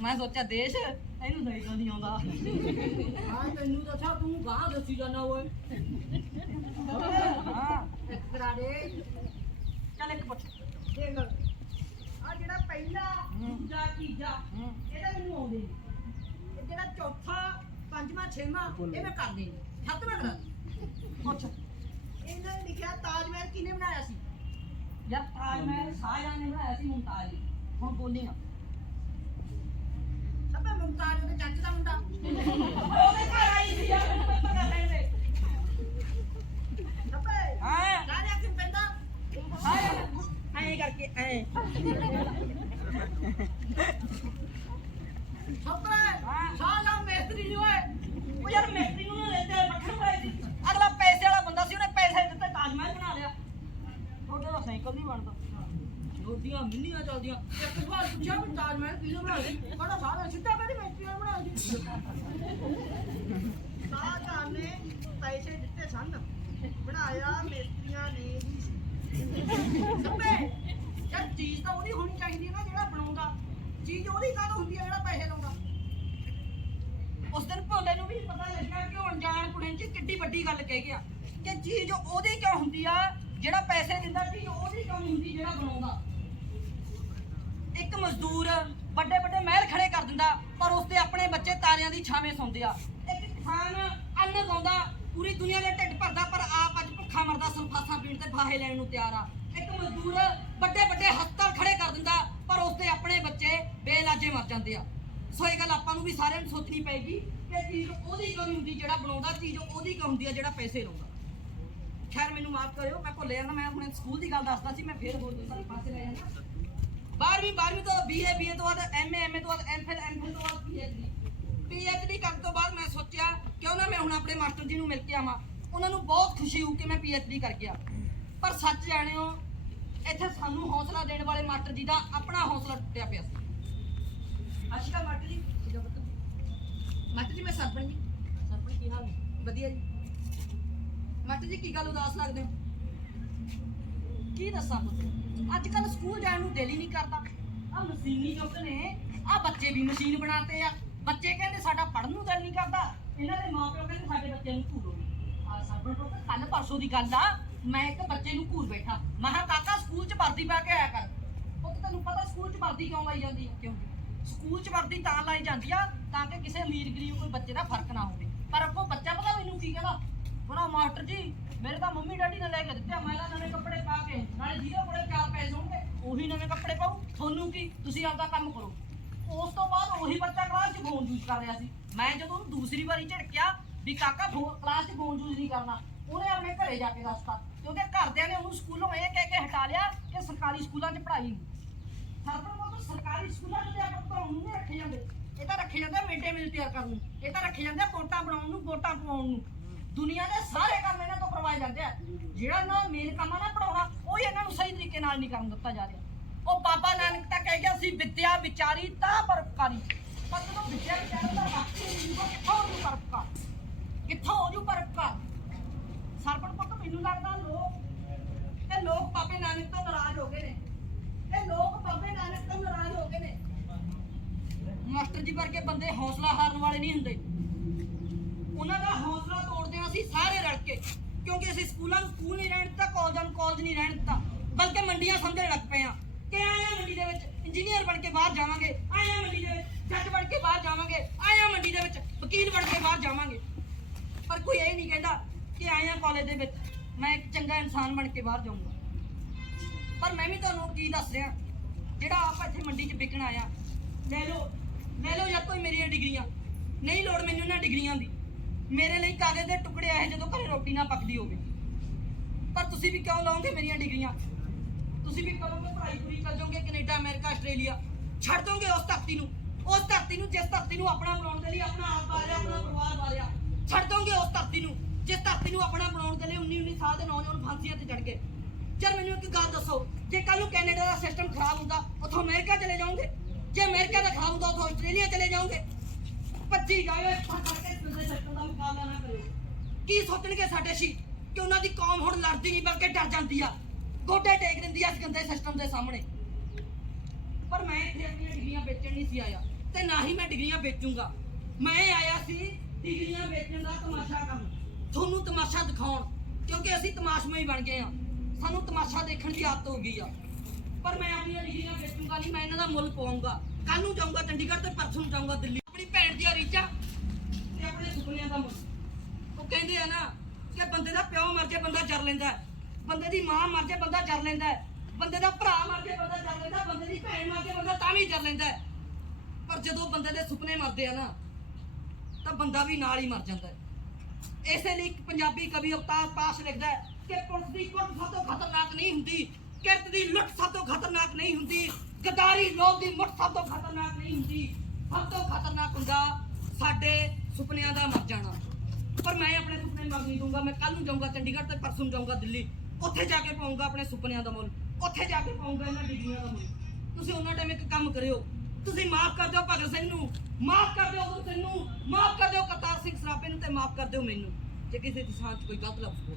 ਮੈਂ ਸੋਚਿਆ ਦੇਸ਼? ਇਹਨੂੰ ਨਹੀਂ ਕਦੀ ਆਉਂਦਾ। ਹਾਂ ਤੈਨੂੰ ਦੱਸਿਆ ਤੂੰ ਗਾਂ ਦੱਸੀ ਜਾਣਾ ਓਏ। ਹਾਂ। ਇੱਕ ਕਰਾ ਦੇ। ਚੱਲ ਇੱਕ ਪੁੱਛ। ਦੇਖ ਪਹਿਲਾ ਦੂਜਾ ਤੀਜਾ ਹੂੰ। ਇਹ ਤਾਂ ਮੈਨੂੰ ਆਉਂਦੇ ਨਹੀਂ। ਤੇ ਜਿਹੜਾ ਚੌਥਾ ਪੰਜਵਾਂ ਛੇਵਾਂ ਇਹ ਮੈਂ ਕਰ ਦੇਣੀ ਸੱਤਵਾਂ ਕਰਾ। ਪੁੱਛ। ਇਹਨਾਂ ਨੇ ਲਿਖਿਆ ਤਾਜ ਮਹਿਲ ਕਿਹਨੇ ਬਣਾਇਆ ਸੀ? ਯਾਰ ਤਾਜ ਮਹਿਲ ਸ਼ਾਹਜਹਾਂ ਨੇ ਬਣਾਇਆ ਸੀ ਮੁਮਤਾਜ਼। ਨੇ। ਹੁਣ ਬੋਲੀ ਨਾ। ਸਭੇ ਮੁਮਤਾਜ ਉਹਦੇ ਚਾਚੇ ਦਾ ਮੁੰਡਾ। ਉਹਦੇ ਘਰ ਆਈ ਸੀ ਯਾਰ ਮੈਨੂੰ ਪਤਾ ਕਰ ਲੈਂਦੇ ਸਭੇ ਹਾਂ। ਗਾਣੇ ਕਿਉਂ ਪੈਂਦਾ? ਐਂ ਕਰਕੇ ਐਂ। ਪੈਸੇ ਦਿੱਤੇ ਰੋਟੀਆਂ ਮਿੰਨੀਆਂ ਚੱਲਦੀਆਂ ਇੱਕ ਸਵਾਲ ਪੁੱਛਿਆ ਵੀ ਤਾਜ ਮਹਿਲ ਕਿਹਨੇ ਬਣਾਇਆ ਕਹਿੰਦਾ ਸਾਰਾ ਸਿੱਧਾ ਕਹਿੰਦੇ ਮੇਸਤਰੀ ਨੇ ਬਣਾਇਆ ਸੀ ਨੇ ਪੈਸੇ ਦਿੱਤੇ ਸਨ ਬਣਾਇਆ ਮੇਸਤਰੀਆਂ ਨੇ ਹੀ ਸੀ। ਯਾਰ ਚੀਜ਼ ਤਾਂ ਉਹਦੀ ਹੋਣੀ ਚਾਹੀਦੀ ਹੈ ਨਾ ਜਿਹੜਾ ਬਣਾਉਂਦਾ। ਚੀਜ਼ ਉਹਦੀ ਕਾਹਦੋਂ ਹੁੰਦੀ ਹੈ ਜਿਹੜਾ ਪੈਸੇ ਲਾਉਂਦਾ। ਉਸ ਦਿਨ ਭੋਲੇ ਨੂੰ ਵੀ ਪਤਾ ਲੱਗਿਆ ਕਿ ਉਹ ਅਣਜਾਣ ਕੁੜੀ ਚ ਕਿੱਡੀ ਵੱਡੀ ਗੱਲ ਕਹਿ ਗਿਆ ਕਿ ਚੀਜ਼ ਉਹਦੀ ਕਿਉਂ ਹੁੰਦੀ ਆ, ਜਿਹੜਾ ਪੈਸੇ ਦਿੰਦਾ ਚੀਜ਼ ਉਹਦੀ ਕਿਉਂ ਨਹੀਂ ਹੁੰਦੀ ਜਿਹੜਾ ਬਣਾਉਂਦਾ। ਇੱਕ ਮਜ਼ਦੂਰ ਵੱਡੇ ਵੱਡੇ ਮਹਿਲ ਖੜੇ ਕਰ ਦਿੰਦਾ, ਪਰ ਉਸਦੇ ਆਪਣੇ ਬੱਚੇ ਤਾਰਿਆਂ ਦੀ ਛਾਵੇਂ ਸੌਂਦੇ ਆ। ਇੱਕ ਕਿਸਾਨ ਅੰਨ ਗਾਉਂਦਾ ਪੂਰੀ ਦੁਨੀਆ ਦੇ ਢਿੱਡ ਭਰਦਾ, ਪਰ ਆਪ ਅੱਜ ਭੁੱਖਾ ਮਰਦਾ ਸਲਫਾਸਾਂ ਪੀਣ ਤੇ ਫਾਹੇ ਲੈਣ ਨੂੰ ਤਿਆਰ ਆ। ਇੱਕ ਮਜ਼ਦੂਰ ਵੱਡੇ ਵੱਡੇ ਹਸਪਤਾਲ ਖੜੇ ਕਰ ਦਿੰਦਾ, ਪਰ ਉਸਦੇ ਆਪਣੇ ਬੱਚੇ ਬੇਲਾਜੇ ਮਰ ਜਾਂਦੇ ਆ। ਸੋ ਇਹ ਗੱਲ ਆਪਾਂ ਨੂੰ ਵੀ ਸਾਰਿਆਂ ਨੂੰ ਸੋਚਣੀ ਪਏਗੀ ਕਿ ਚੀਜ਼ ਉਹਦੀ ਕਿਉਂ ਹੁੰਦੀ ਜਿਹੜਾ ਬਣਾਉਂਦਾ, ਚੀਜ਼ ਉਹਦੀ ਕਿਉਂ ਹੁੰਦੀ ਆ ਜਿਹੜਾ ਪੈਸੇ ਲਾਉਂਦਾ। ਖੈਰ, ਮੈਨੂੰ ਮਾਫ ਕਰਿਓ, ਮੈਂ ਭੁੱਲ ਜਾਂਦਾ, ਮੈਂ ਹੁਣੇ ਸਕੂਲ ਦੀ ਗੱਲ ਦੱਸਦਾ ਸੀ, ਮੈਂ ਫੇਰ ਹੋਰ ਦੂਸਰੇ ਪਾਸੇ ਲੈ ਜਾਂਦਾ। 12ਵੀਂ 12ਵੀਂ ਤੋਂ ਬੀਏ ਬੀਏ ਤੋਂ ਬਾਅਦ ਐਮਏ ਐਮਏ ਤੋਂ ਬਾਅਦ ਐਮਫਿਲ ਐਮਫਿਲ ਤੋਂ ਬਾਅਦ ਪੀਐਚਡੀ ਪੀਐਚਡੀ ਕਰਨ ਤੋਂ ਬਾਅਦ ਮੈਂ ਸੋਚਿਆ, ਕਿਉਂ ਨਾ ਮੈਂ ਹੁਣ ਆਪਣੇ ਮਾਸਟਰ ਜੀ ਨੂੰ ਮਿਲ ਕੇ ਆਵਾਂ। ਉਹਨਾਂ ਨੂੰ ਬਹੁਤ ਖੁਸ਼ੀ ਹੋਊ ਕਿ ਮੈਂ ਪੀਐਚਡੀ ਕਰ ਗਿਆ ਪਰ ਸੱਚ ਜਾਣਿਓ ਇੱਥੇ ਸਾਨੂੰ ਹੌਸਲਾ ਦੇਣ ਵਾਲੇ ਮਾਸਟਰ ਜੀ ਦਾ ਆਪਣਾ ਹੌਸਲਾ ਟੁੱਟਿਆ ਪਿਆ ਸੀ। ਅਸ਼ਿਕਾ ਮਾਸਟਰ ਜੀ ਕਿਹਦਾ ਪਤਾ। ਮਾਸਟਰ ਜੀ ਮੈਂ ਸਰਪੰਚ ਜੀ। ਸਰਪੰਚ ਕੀ ਹਾਲ ਹੈ ਵਧੀਆ ਜੀ। ਮਾਸਟਰ ਜੀ ਕੀ ਗੱਲ ਉਦਾਸ ਲੱਗਦੇ ਹੋ? ਕੀ ਦੱਸਾਂ ਪੁੱਤ? ਅੱਜ ਕੱਲ ਸਕੂਲ ਜਾਣ ਨੂੰ ਦਿਲ ਹੀ ਨਹੀਂ ਕਰਦਾ। ਆ ਮਸ਼ੀਨੀ ਯੁੱਗ ਨੇ। ਆ ਬੱਚੇ ਵੀ ਮਸ਼ੀਨ ਬਣਾਤੇ ਆ। ਬੱਚੇ ਕਹਿੰਦੇ ਸਾਡਾ ਪੜ੍ਹਨ ਨੂੰ ਦਿਲ ਨਹੀਂ ਕਰਦਾ। ਇਹਨਾਂ ਦੇ ਮਾਪਿਓ ਕਹਿੰਦੇ ਸਾਡੇ ਬੱਚੇ ਨੂੰ ਘੂਰੋ ਆ ਸਰਪੰਚ ਪੁੱਤ ਕੱਲ ਪਰਸੋਂ ਦੀ ਗੱਲ ਆ। ਮੈਂ ਇੱਕ ਬੱਚੇ ਨੂੰ ਘੂਰ ਬੈਠਾ। ਮਹਾ ਕਾਕਾ, ਸਕੂਲ 'ਚ ਵਰਦੀ ਪਾ ਕੇ ਆਇਆ ਕਰ। ਪੁੱਤ, ਤੈਨੂੰ ਪਤਾ ਸਕੂਲ 'ਚ ਵਰਦੀ ਕਿਉਂ ਲਾਈ ਜਾਂਦੀ ਹੈ ਕਿਉਂ ਸਕੂਲ 'ਚ ਵਰਦੀ ਤਾਂ ਲਾਈ ਜਾਂਦੀ ਆ, ਤਾਂ ਕਿ ਕਿਸੇ ਅਮੀਰ ਗਰੀਬ ਕੋਈ ਬੱਚੇ ਦਾ ਫ਼ਰਕ ਨਾ ਹੋਵੇ। ਪਰ ਅੱਗੋਂ ਬੱਚਾ ਪਤਾ ਮੈਨੂੰ ਕੀ ਕਹਿੰਦਾ? ਬੜਾ ਮਾਸਟਰ ਜੀ, ਮੇਰੇ ਤਾਂ ਮੰਮੀ ਡੈਡੀ ਨੇ ਲੈ ਕੇ ਦਿੱਤੇ ਮੈਂ ਤਾਂ ਨਵੇਂ ਕੱਪੜੇ ਪਾ ਕੇ ਨਾਲੇ ਜਿਹਦੇ ਕੋਲੇ ਚਾਰ ਪੈਸੇ ਹੋਣਗੇ, ਉਹੀ ਨਵੇਂ ਕੱਪੜੇ ਪਾਉ ਤੁਹਾਨੂੰ ਕੀ? ਤੁਸੀਂ ਆਪਦਾ ਕੰਮ ਕਰੋ। ਉਸ ਤੋਂ ਬਾਅਦ ਉਹੀ ਬੱਚਾ ਕਲਾਸ 'ਚ ਫੋਨ ਯੂਜ਼ ਕਰ ਰਿਹਾ ਸੀ। ਮੈਂ ਜਦੋਂ ਦੂਸਰੀ ਵਾਰੀ ਝੜਕਿਆ ਵੀ ਕਾਕਾ ਕਲਾਸ 'ਚ ਫੋਨ ਯੂਜ਼ ਨਹੀਂ ਕਰਨਾ। ਉਹਨੇ ਆਪਣੇ ਘਰੇ ਜਾ ਕੇ ਦੱਸਤਾ ਤੇ ਉਹਦੇ ਘਰਦਿਆਂ ਨੇ ਉਹਨੂੰ ਸਕੂਲੋਂ ਇਹ ਕਹਿ ਕੇ ਹਟਾ ਲਿਆ ਕਿ ਸਰਕਾਰੀ ਸਕੂਲਾਂ 'ਚ ਪੜ੍ਹਾਈ ਨਹੀਂ। ਸਰਪੰਚ ਮਤਲਬ ਸਰਕਾਰੀ ਸਕੂਲਾਂ 'ਚ ਆਪਾਂ ਪੜਾਉਣ ਨਹੀਂ ਰੱਖੇ ਜਾਂਦੇ। ਇਹ ਤਾਂ ਰੱਖੇ ਜਾਂਦੇ ਮਿਡ ਮੀਲ ਤਿਆਰ ਕਰਨ ਨੂੰ। ਇਹ ਤਾਂ ਰੱਖੇ ਜਾਂਦੇ ਵੋਟਾਂ ਬਣਾਉਣ ਨੂੰ ਵੋਟਾਂ ਪਵਾਉਣ ਨੂੰ। ਦੁਨੀਆ ਦੇ ਸਾਰੇ ਕੰਮ ਇਹਨਾਂ ਤੋਂ ਕਰਵਾਏ ਜਾਂਦੇ ਆ। ਜਿਹੜਾ ਨਾ ਮੇਨ ਕੰਮ ਆ ਪੜਾਉਣਾ ਉਹ ਇਹਨਾਂ ਨੂੰ ਸਹੀ ਤਰੀਕੇ ਨਾਲ ਨਹੀਂ ਕਰਨ ਦਿੱਤਾ ਜਾ ਰਿਹਾ। ਉਹ ਬਾਬਾ ਨਾਨਕ ਤਾਂ ਕਹਿ ਗਿਆ ਸੀ ਵਿਦਿਆ ਵਿਚਾਰੀ ਤਾਂ ਪਰਪਕਾਰੀ ਪਰ ਜਦੋਂ ਵਿਦਿਆ ਵਿਚਾਰੀ ਦਾ ਵਕਤ ਨਹੀਂ ਹੋਊਗਾ, ਕਿੱਥੋਂ ਹੋ ਜੂ ਪਰਪਕਾਰ ਕਿੱਥੋਂ ਹੋ ਜੂ ਪਰਪਕਾਰ ਸਰਪਣ ਪੁੱਤ, ਮੈਨੂੰ ਲੱਗਦਾ ਲੋਕ ਇਹ ਲੋਕ ਬਾਬੇ ਨਾਨਕ ਤੋਂ ਨਾਰਾਜ਼ ਹੋ ਗਏ ਨੇ। ਇਹ ਲੋਕ ਬਾਬੇ ਨਾਨਕ ਤੋਂ ਨਾਰਾਜ਼ ਹੋ ਗਏ ਨੇ। ਮਾਸਟਰ ਜੀ ਵਰਗੇ ਬੰਦੇ ਹੌਸਲਾ ਹਾਰਨ ਵਾਲੇ ਨਹੀਂ ਹੁੰਦੇ। ਉਹਨਾਂ ਦਾ ਹੌਸਲਾ ਤੋੜਦੇ ਅਸੀਂ ਸਾਰੇ ਰਲ ਕੇ। ਕਿਉਂਕਿ ਅਸੀਂ ਸਕੂਲਾਂ ਨੂੰ ਸਕੂਲ ਨਹੀਂ ਰਹਿਣ ਦਿੱਤਾ, ਕਾਲਜਾਂ ਨੂੰ ਕਾਲਜ ਨਹੀਂ ਰਹਿਣ ਦਿੱਤਾ। ਬਲਕਿ ਮੰਡੀਆਂ ਸਮਝਣ ਲੱਗ ਪਏ ਆ ਕਿ ਆਇਆ ਮੰਡੀ ਦੇ ਵਿੱਚ ਇੰਜੀਨੀਅਰ ਬਣ ਕੇ ਬਾਹਰ ਜਾਵਾਂਗੇ, ਆਇਆ ਮੰਡੀ ਦੇ ਵਿੱਚ ਜੱਜ ਬਣ ਕੇ ਬਾਹਰ ਜਾਵਾਂਗੇ, ਆਇਆ ਮੰਡੀ ਦੇ ਵਿੱਚ ਵਕੀਲ ਬਣ ਕੇ ਬਾਹਰ ਜਾਵਾਂਗੇ। ਪਰ ਕੋਈ ਇਹ ਨਹੀਂ ਕਹਿੰਦਾ ਕਿ ਆਇਆ ਕਾਲਜ ਦੇ ਵਿੱਚ, ਮੈਂ ਇੱਕ ਚੰਗਾ ਇਨਸਾਨ ਬਣ ਕੇ ਬਾਹਰ ਜਾਊਂਗਾ। ਪਰ ਮੈਂ ਵੀ ਤੁਹਾਨੂੰ ਕੀ ਦੱਸ ਰਿਹਾ, ਜਿਹੜਾ ਆਪ ਇੱਥੇ ਮੰਡੀ 'ਚ ਵਿਕਣ ਆਇਆ, ਲੈ ਲਓ ਲੈ ਲਓ ਜਾਂ ਕੋਈ ਮੇਰੀਆਂ ਡਿਗਰੀਆਂ। ਨਹੀਂ ਲੋੜ ਮੈਨੂੰ ਇਹਨਾਂ ਡਿਗਰੀਆਂ ਦੀ। ਮੇਰੇ ਲਈ ਕਾਗਜ਼ ਦੇ ਟੁਕੜੇ ਆਏ ਜਦੋਂ ਘਰੇ ਰੋਟੀ ਨਾ ਪੱਕਦੀ ਹੋਵੇ। ਪਰ ਤੁਸੀਂ ਵੀ ਕਿਉਂ ਲਓਗੇ ਮੇਰੀਆਂ ਡਿਗਰੀਆਂ? ਤੁਸੀਂ ਵੀ ਕਰੋਗੇ, ਪੜ੍ਹਾਈ ਪੂਰੀ ਕਰ ਜਾਓਗੇ, ਕੈਨੇਡਾ, ਅਮਰੀਕਾ, ਆਸਟ੍ਰੇਲੀਆ। ਛੱਡ ਦੋਗੇ ਉਸ ਧਰਤੀ ਨੂੰ। ਉਸ ਧਰਤੀ ਨੂੰ, ਜਿਸ ਧਰਤੀ ਨੂੰ ਆਪਣਾ ਬਣਾਉਣ ਦੇ ਲਈ ਆਪਣਾ ਆਪ ਬਾਰਿਆ ਆਪਣਾ ਪਰਿਵਾਰ ਬਾਰਿਆ ਛੱਡ ਦੋਗੇ ਉਸ ਧਰਤੀ ਨੂੰ। ਜੇ ਧਰਤੀ ਨੂੰ ਆਪਣਾ ਬਣਾਉਣ ਦੇ ਲਈ 19 19 ਸਾਲ ਦੇ ਨੌਜਵਾਨ ਫਾਂਸੀਆਂ ਤੇ ਚੜ ਗਏ। ਯਾਰ ਮੈਨੂੰ ਇੱਕ ਗੱਲ ਦੱਸੋ, ਜੇ ਕੱਲ ਨੂੰ ਕੈਨੇਡਾ ਦਾ ਸਿਸਟਮ ਖਰਾਬ ਹੁੰਦਾ, ਉੱਥੋਂ ਅਮਰੀਕਾ ਚਲੇ ਜਾਓਗੇ? ਜੇ ਅਮਰੀਕਾ ਦਾ ਖਰਾਬ ਹੁੰਦਾ, ਉੱਥੋਂ ਆਸਟ੍ਰੇਲੀਆ ਚਲੇ ਜਾਓਗੇ? ਭੱਜੀ ਜਾਓ ਫੜ ਫੜ ਦੂਜੇ ਸਿਸਟਮ ਦਾ ਮੁਕਾਬਲਾ ਨਾ ਕਰਿਓ। ਕੀ ਸੋਚਣਗੇ ਸਾਡੇ ਸੀ ਕਿ ਉਹਨਾਂ ਦੀ ਕੌਮ ਹੁਣ ਲੜਦੀ ਨਹੀਂ, ਬਲਕਿ ਡਰ ਜਾਂਦੀ ਆ। ਗੋਡੇ ਟੇਕ ਦਿੰਦੀ ਆ ਇਸ ਗੰਦੇ ਸਿਸਟਮ ਦੇ ਸਾਹਮਣੇ। ਪਰ ਮੈਂ ਇੱਥੇ ਆਪਣੀਆਂ ਡਿਗਰੀਆਂ ਵੇਚਣ ਨਹੀਂ ਸੀ ਆਇਆ, ਤੇ ਨਾ ਹੀ ਮੈਂ ਡਿਗਰੀਆਂ ਵੇਚੂੰਗਾ। ਮੈਂ ਆਇਆ ਸੀ ਡਿਗਰੀਆਂ ਵੇਚਣ ਦਾ ਤਮਾਸ਼ਾ ਕਰਨ। ਤੁਹਾਨੂੰ ਤਮਾਸ਼ਾ ਦਿਖਾਉਣ, ਕਿਉਂਕਿ ਅਸੀਂ ਤਮਾਸ਼ਮਈ ਬਣ ਗਏ ਆ ਸਾਨੂੰ ਤਮਾਸ਼ਾ ਦੇਖਣ ਦੀ ਆਦਤ ਹੋ ਗਈ ਆ। ਪਰ ਮੈਂ ਆਪਣੀਆਂ ਡਿਗਰੀਆਂ ਵੇਚੂੰਗਾ ਨਹੀਂ, ਮੈਂ ਇਹਨਾਂ ਦਾ ਮੁੱਲ ਪਾਉਂਗਾ ਕੱਲ ਨੂੰ ਜਾਊਂਗਾ ਚੰਡੀਗੜ੍ਹ ਤੇ ਪਰਸੋਂ ਨੂੰ ਜਾਊਂਗਾ ਦਿੱਲੀ। ਆਪਣੀ ਭੈਣ ਦੀਆਂ ਰੀਚਾਂ ਤੇ ਆਪਣੇ ਸੁਪਨਿਆਂ ਦਾ ਮੁੱਲ। ਉਹ ਕਹਿੰਦੇ ਆ ਨਾ ਕਿ ਬੰਦੇ ਦਾ ਪਿਓ ਮਰ ਜੇ ਬੰਦਾ ਜਰ ਲੈਂਦਾ ਬੰਦੇ ਦੀ ਮਾਂ ਮਰ ਜੇ ਬੰਦਾ ਜਰ ਲੈਂਦਾ ਬੰਦੇ ਦਾ ਭਰਾ ਮਰ ਜੇ ਬੰਦਾ ਜਰ ਲੈਂਦਾ ਬੰਦੇ ਦੀ ਭੈਣ ਮਰ ਜੇ ਬੰਦਾ ਤਾਂ ਵੀ ਜਰ ਲੈਂਦਾ ਪਰ ਜਦੋਂ ਬੰਦੇ ਦੇ ਸੁਪਨੇ ਮਰਦੇ ਆ ਨਾ, ਤਾਂ ਬੰਦਾ ਵੀ ਨਾਲ ਹੀ ਮਰ ਜਾਂਦਾ ਹੈ। ਇਸੇ ਲਈ ਇੱਕ ਪੰਜਾਬੀ ਕਵੀ ਅਵਤਾਰ ਪਾਸ਼ ਲਿਖਦਾ ਹੈ ਕਿ ਪੁਲਿਸ ਦੀ ਕੁੱਟ ਸਭ ਤੋਂ ਖਤਰਨਾਕ ਨਹੀਂ ਹੁੰਦੀ, ਕਿਰਤ ਦੀ ਲੁੱਟ ਸਭ ਤੋਂ ਖਤਰਨਾਕ ਨਹੀਂ ਹੁੰਦੀ, ਗਦਾਰੀ ਲੋਭ ਦੀ ਮੁੱਠ ਸਭ ਤੋਂ ਖਤਰਨਾਕ ਨਹੀਂ ਹੁੰਦੀ। ਸਭ ਤੋਂ ਖਤਰਨਾਕ ਹੁੰਦਾ ਸਾਡੇ ਸੁਪਨਿਆਂ ਦਾ ਮਰ ਜਾਣਾ। ਪਰ ਮੈਂ ਆਪਣੇ ਸੁਪਨੇ ਮਰ ਨਹੀਂ ਦੂੰਗਾ ਮੈਂ ਕੱਲ ਨੂੰ ਜਾਊਂਗਾ ਚੰਡੀਗੜ੍ਹ ਤੇ ਪਰਸੋਂ ਜਾਊਂਗਾ ਦਿੱਲੀ। ਉੱਥੇ ਜਾ ਕੇ ਪਾਊਂਗਾ ਆਪਣੇ ਸੁਪਨਿਆਂ ਦਾ ਮੁੱਲ। ਉੱਥੇ ਜਾ ਕੇ ਪਾਊਂਗਾ ਇਹਨਾਂ ਡਿਗਰੀਆਂ ਦਾ ਮੁੱਲ। ਤੁਸੀਂ ਉਹਨਾਂ ਟਾਈਮ ਇੱਕ ਕੰਮ ਕਰਿਓ। ਤੁਸੀਂ ਮਾਫ ਕਰ ਦਿਓ ਭਗਤ ਸਿੰਘ ਨੂੰ। ਮਾਫ ਕਰ ਦਿਓ ਉਦੋਂ ਸਿੰਘ ਨੂੰ। ਮਾਫ ਕਰ ਦਿਓ ਕਰਤਾਰ ਸਿੰਘ ਸਰਾਪੇ ਨੂੰ ਤੇ ਮਾਫ ਕਰ ਦਿਓ ਮੈਨੂੰ। ਜੇ ਕਿਸੇ ਦੀ ਸਾਹ 'ਚ ਕੋਈ ਗਲਤ ਲਫ਼ਜ਼ ਬੋਲ